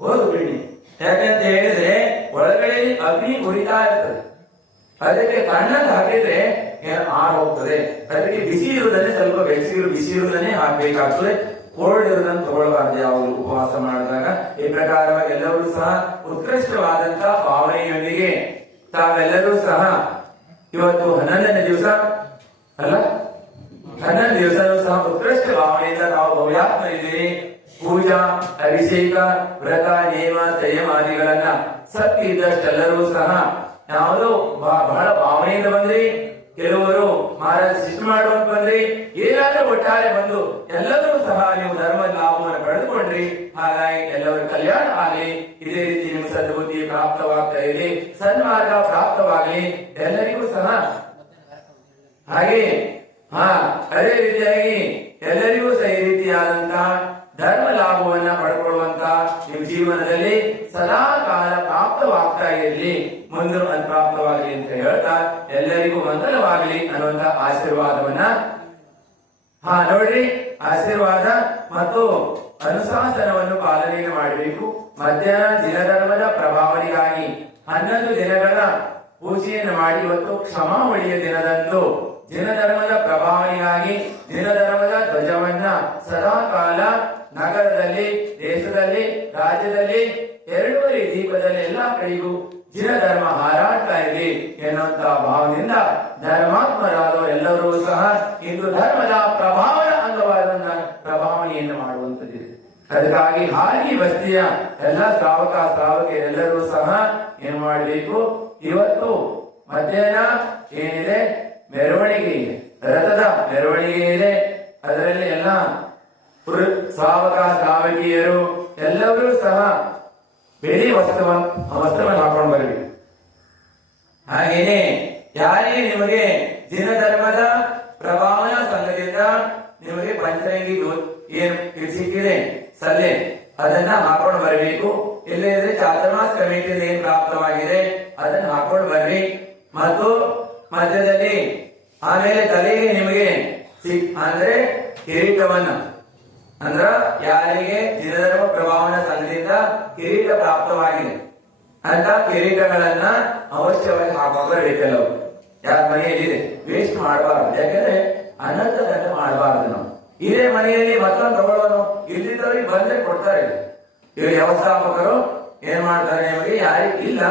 ಹೋದು ಕಿಡ್ನಿ. ಯಾಕಂತ ಹೇಳಿದ್ರೆ ಒಳಗಡೆ ಅಗ್ನಿ ಉರಿತಾ ಇರ್ತದೆ. ಅದಕ್ಕೆ ತಣ್ಣಗೆ ಹಾಕಿದ್ರೆ ಆರ್ ಹೋಗ್ತದೆ. ಅದಕ್ಕೆ ಬಿಸಿ ಇರುವುದನ್ನೇ ಸ್ವಲ್ಪ ಬಿಸಿ ಇರುವುದನ್ನೇ ಹಾಕಬೇಕಾಗ್ತದೆ. ಕೋಲ್ಡ್ ಇರುವುದನ್ನು ತಗೊಳ್ಬಾರ್ದು ಯಾವಾಗ ಉಪವಾಸ ಮಾಡಿದಾಗ. ಈ ಪ್ರಕಾರವಾಗಿ ಎಲ್ಲರೂ ಸಹ ಉತ್ಕೃಷ್ಟವಾದಂತ ಭಾವನೆಯೊಂದಿಗೆ ತಾವೆಲ್ಲರೂ ಸಹ ಇವತ್ತು 11ನೇ ದಿವಸ ಅಲ್ಲ, 11 ದಿವಸನೂ ಸಹ ಉತ್ಕೃಷ್ಟ ಭಾವನೆಯಿಂದ ನಾವು ಭವ್ಯಾತ್ಮ ಇದ್ದೀರಿ. ಪೂಜಾ, ಅಭಿಷೇಕ, ವ್ರತ, ನೇಮ, ಸಂಯಮಾದಿಗಳನ್ನ ಶಕ್ತಿ ಇದ್ದಷ್ಟೆಲ್ಲರೂ ಸಹ ಯಾವುದು ಬಹಳ ಭಾವನೆಯಿಂದ ಬಂದ್ರಿ. ಕೆಲವರು ಮಹಾರಾಜ ಶಿಷ್ಟು ಮಾಡುವಂತ ಬಂದ್ರಿ. ಏನಾದ್ರೂ ಒಟ್ಟಾರೆ ಬಂದು ಎಲ್ಲರೂ ಸಹ ನೀವು ಧರ್ಮದ ಲಾಭವನ್ನು ಪಡೆದುಕೊಂಡ್ರಿ. ಹಾಗಾಗಿ ಎಲ್ಲರ ಕಲ್ಯಾಣ ಆಗಲಿ. ಇದೇ ರೀತಿ ನಿಮ್ಮ ಸದ್ಬುದ್ಧಿ ಪ್ರಾಪ್ತವಾಗ್ತಾ ಇರಲಿ, ಸನ್ಮಾರ್ಗ ಪ್ರಾಪ್ತವಾಗಲಿ ಎಲ್ಲರಿಗೂ ಸಹ. ಹಾಗೆ ಅದೇ ರೀತಿಯಾಗಿ ಎಲ್ಲರಿಗೂ ಸಹ ಈ ರೀತಿಯಾದಂತಹ ಧರ್ಮ ಲಾಭವನ್ನ ಪಡ್ಕೊಳ್ಳುವಂತ ನಿಮ್ಮ ಜೀವನದಲ್ಲಿ ಸದಾ ಕಾಲ ಪ್ರಾಪ್ತವಾಗ್ತಾ ಇರಲಿ, ಮುಂದೆ ಪ್ರಾಪ್ತವಾಗಲಿ ಅಂತ ಹೇಳ್ತಾ ಎಲ್ಲರಿಗೂ ಮಂಗಲವಾಗಲಿ ಅನ್ನುವಂತ ಆಶೀರ್ವಾದವನ್ನ ನೋಡ್ರಿ. ಆಶೀರ್ವಾದ ಮತ್ತು ಅನುಶಾಸನವನ್ನು ಪಾಲನೆ ಮಾಡಬೇಕು. ಮಧ್ಯಾಹ್ನ ದಿನಧರ್ಮದ ಪ್ರಭಾವನೆಗಾಗಿ 11 ದಿನಗಳ ಪೂಜೆಯನ್ನು ಮಾಡಿ ಇವತ್ತು ಕ್ಷಮಾವಳಿಯ ದಿನದಂದು ದಿನಧರ್ಮದ ಪ್ರಭಾವನೆಗಾಗಿ ದಿನಧರ್ಮದ ಧ್ವಜವನ್ನ ಸದಾ ಕಾಲ ನಗರದಲ್ಲಿ, ದೇಶದಲ್ಲಿ, ರಾಜ್ಯದಲ್ಲಿ 2 ದೀಪದಲ್ಲಿ ಎಲ್ಲಾ ಕಡೆಗೂ ದಿನಧರ್ಮ ಹಾರಾಡ್ತಾ ಇರಲಿ ಎನ್ನುವಂತ ಭಾವದಿಂದ ಧರ್ಮಾತ್ಮರಾದ ಎಲ್ಲರೂ ಸಹ ಇಂದು ಧರ್ಮದ ಪ್ರಭಾವದ ಅಂಗವಾದ ಪ್ರಭಾವನೆಯನ್ನು ಮಾಡುವಂತದ್ದಿದೆ. ಅದಕ್ಕಾಗಿ ಹಾಲಿ ಬಸ್ತಿಯ ಎಲ್ಲ ಶ್ರಾವಕಿಯರೆಲ್ಲರೂ ಸಹ ಏನ್ ಮಾಡಬೇಕು, ಇವತ್ತು ಮಧ್ಯಾಹ್ನ ಏನಿದೆ ಮೆರವಣಿಗೆ ಇದೆ, ರಥದ ಮೆರವಣಿಗೆ ಇದೆ. ಅದರಲ್ಲಿ ಎಲ್ಲ ಶ್ರಾವಕಿಯರು ಎಲ್ಲರೂ ಸಹ ಬಿಳಿ ವಸ್ತ್ರವನ್ನು ಹಾಕೊಂಡು ಬರಬೇಕು. ಹಾಗೇನೆ ಯಾರಿಗೆ ನಿಮಗೆ ದಿನಧರ್ಮದ ಪ್ರಭಾವನಾ ಸಂಘದಿಂದ ನಿಮಗೆ ಪಂಚರಂಗಿ ಏನು ಸಿಕ್ಕಿದೆ ಸಲ್ಲೆ ಅದನ್ನ ಹಾಕೊಂಡು ಬರಬೇಕು. ಇಲ್ಲದಿದ್ರೆ ಚಾತುರ್ಮಾಸ ಕಮಿಟಿಯಿಂದ ಏನ್ ಪ್ರಾಪ್ತವಾಗಿದೆ ಅದನ್ನ ಹಾಕೊಂಡು ಬರ್ರಿ. ಮತ್ತು ಮಧ್ಯದಲ್ಲಿ ಆಮೇಲೆ ತಲೆಗೆ ನಿಮಗೆ ಅಂದ್ರೆ ಕಿರೀಟವನ್ನ, ಅಂದ್ರ ಯಾರಿಗೆ ದಿನಧರ್ಮ ಪ್ರಭಾವನಾ ಸಂಘದಿಂದ ಕಿರೀಟ ಪ್ರಾಪ್ತವಾಗಿದೆ ಅಂತ ಕಿರೀಟಗಳನ್ನ ಅವಶ್ಯವಾಗಿ ಹಾಕೊಂಡು ಬರಬೇಕಲ್ಲವು. ಯಾರ ಮನೆಯಲ್ಲಿದೆ ವೇಸ್ಟ್ ಮಾಡಬಾರ್ದು. ಯಾಕಂದ್ರೆ ಅನಂತ ದಂಡ ಮಾಡಬಾರ್ದು. ನಾವು ಇದೇ ಮನೆಯಲ್ಲಿ ಮತ್ತೊಂದು ತಗೊಳ್ಳೋನು ಇಲ್ಲಿದ್ದವ್ರಿಗೆ ಬಂದ್ರೆ ಕೊಡ್ತಾರೆ. ಇವರು ವ್ಯವಸ್ಥಾಪಕರು ಏನ್ ಮಾಡ್ತಾರೆ, ನಿಮಗೆ ಯಾರಿಗೆ ಇಲ್ಲ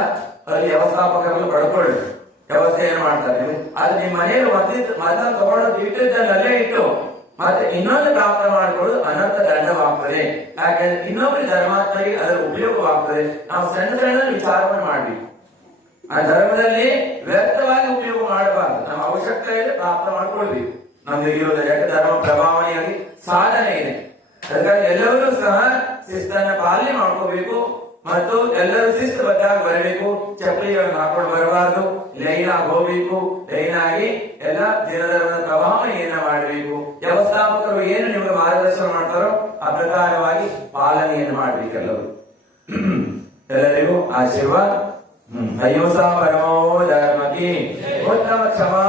ಅಲ್ಲಿ ವ್ಯವಸ್ಥಾಪಕರು ಪಡ್ಕೊಳ್ಳಿ ವ್ಯವಸ್ಥೆ ಏನ್ ಮಾಡ್ತಾರೆ. ಅದು ನಿಮ್ಮ ಮನೆಯಲ್ಲಿ ಮತ್ತೊಂದು ತಗೊಳ್ಳೋದು ಇಟ್ಟಿದ್ದಲ್ಲೇ ಇಟ್ಟು ಮತ್ತೆ ಇನ್ನೊಂದು ಪ್ರಾಪ್ತ ಮಾಡಿಕೊಳ್ಳೋದು ಅನಂತ ದಂಡವಾಗ್ತದೆ. ಯಾಕಂದ್ರೆ ಇನ್ನೊಬ್ಬರು ಧರ್ಮಾತ್ಮರಿಗೆ ಅದರ ಉಪಯೋಗವಾಗ್ತದೆ. ನಾವು ಸಣ್ಣ ವಿಚಾರವನ್ನು ಮಾಡಬೇಕು. ಆ ಧರ್ಮದಲ್ಲಿ ವ್ಯರ್ಥವಾಗಿ ಉಪಯೋಗ ಮಾಡಬಾರ್ದು. ನಮ್ಮ ಅವಶ್ಯಕತೆ ಇದೆ, ಪ್ರಾಪ್ತ ಮಾಡ್ಕೊಳ್ಬೇಕು. ನಮ್ಗೆ ಇರೋದು ಯಾಕೆ ಧರ್ಮ ಪ್ರಭಾವನೆಯಾಗಿ ಸಾಧನೆ ಇದೆ. ಅದಕ್ಕಾಗಿ ಎಲ್ಲರೂ ಸಹ ಶಿಸ್ತನ್ನ ಪಾಲನೆ ಮಾಡ್ಕೋಬೇಕು. ಮತ್ತು ಎಲ್ಲರೂ ಶಿಸ್ತುಬದ್ಧಾಗಿ ಬರಬೇಕು. ಚಪ್ಪಲಿಗಳನ್ನು ಹಾಕೊಂಡು ಬರಬಾರ್ದು. ಲೈನ್ ಆಗಿ ಹೋಗ್ಬೇಕು. ಲೈನ್ ಆಗಿ ಎಲ್ಲ ದಿನಧರ್ಮದ ಪ್ರಭಾವನೆಯನ್ನ ಮಾಡಬೇಕು. ವ್ಯವಸ್ಥಾಪಕರು ಏನು ನಿಮಗೆ ಮಾರ್ಗದರ್ಶನ ಮಾಡ್ತಾರೋ ಆ ಪ್ರಕಾರವಾಗಿ आशीर्वाद अहिंसा परमो धर्म की उत्तम क्षमा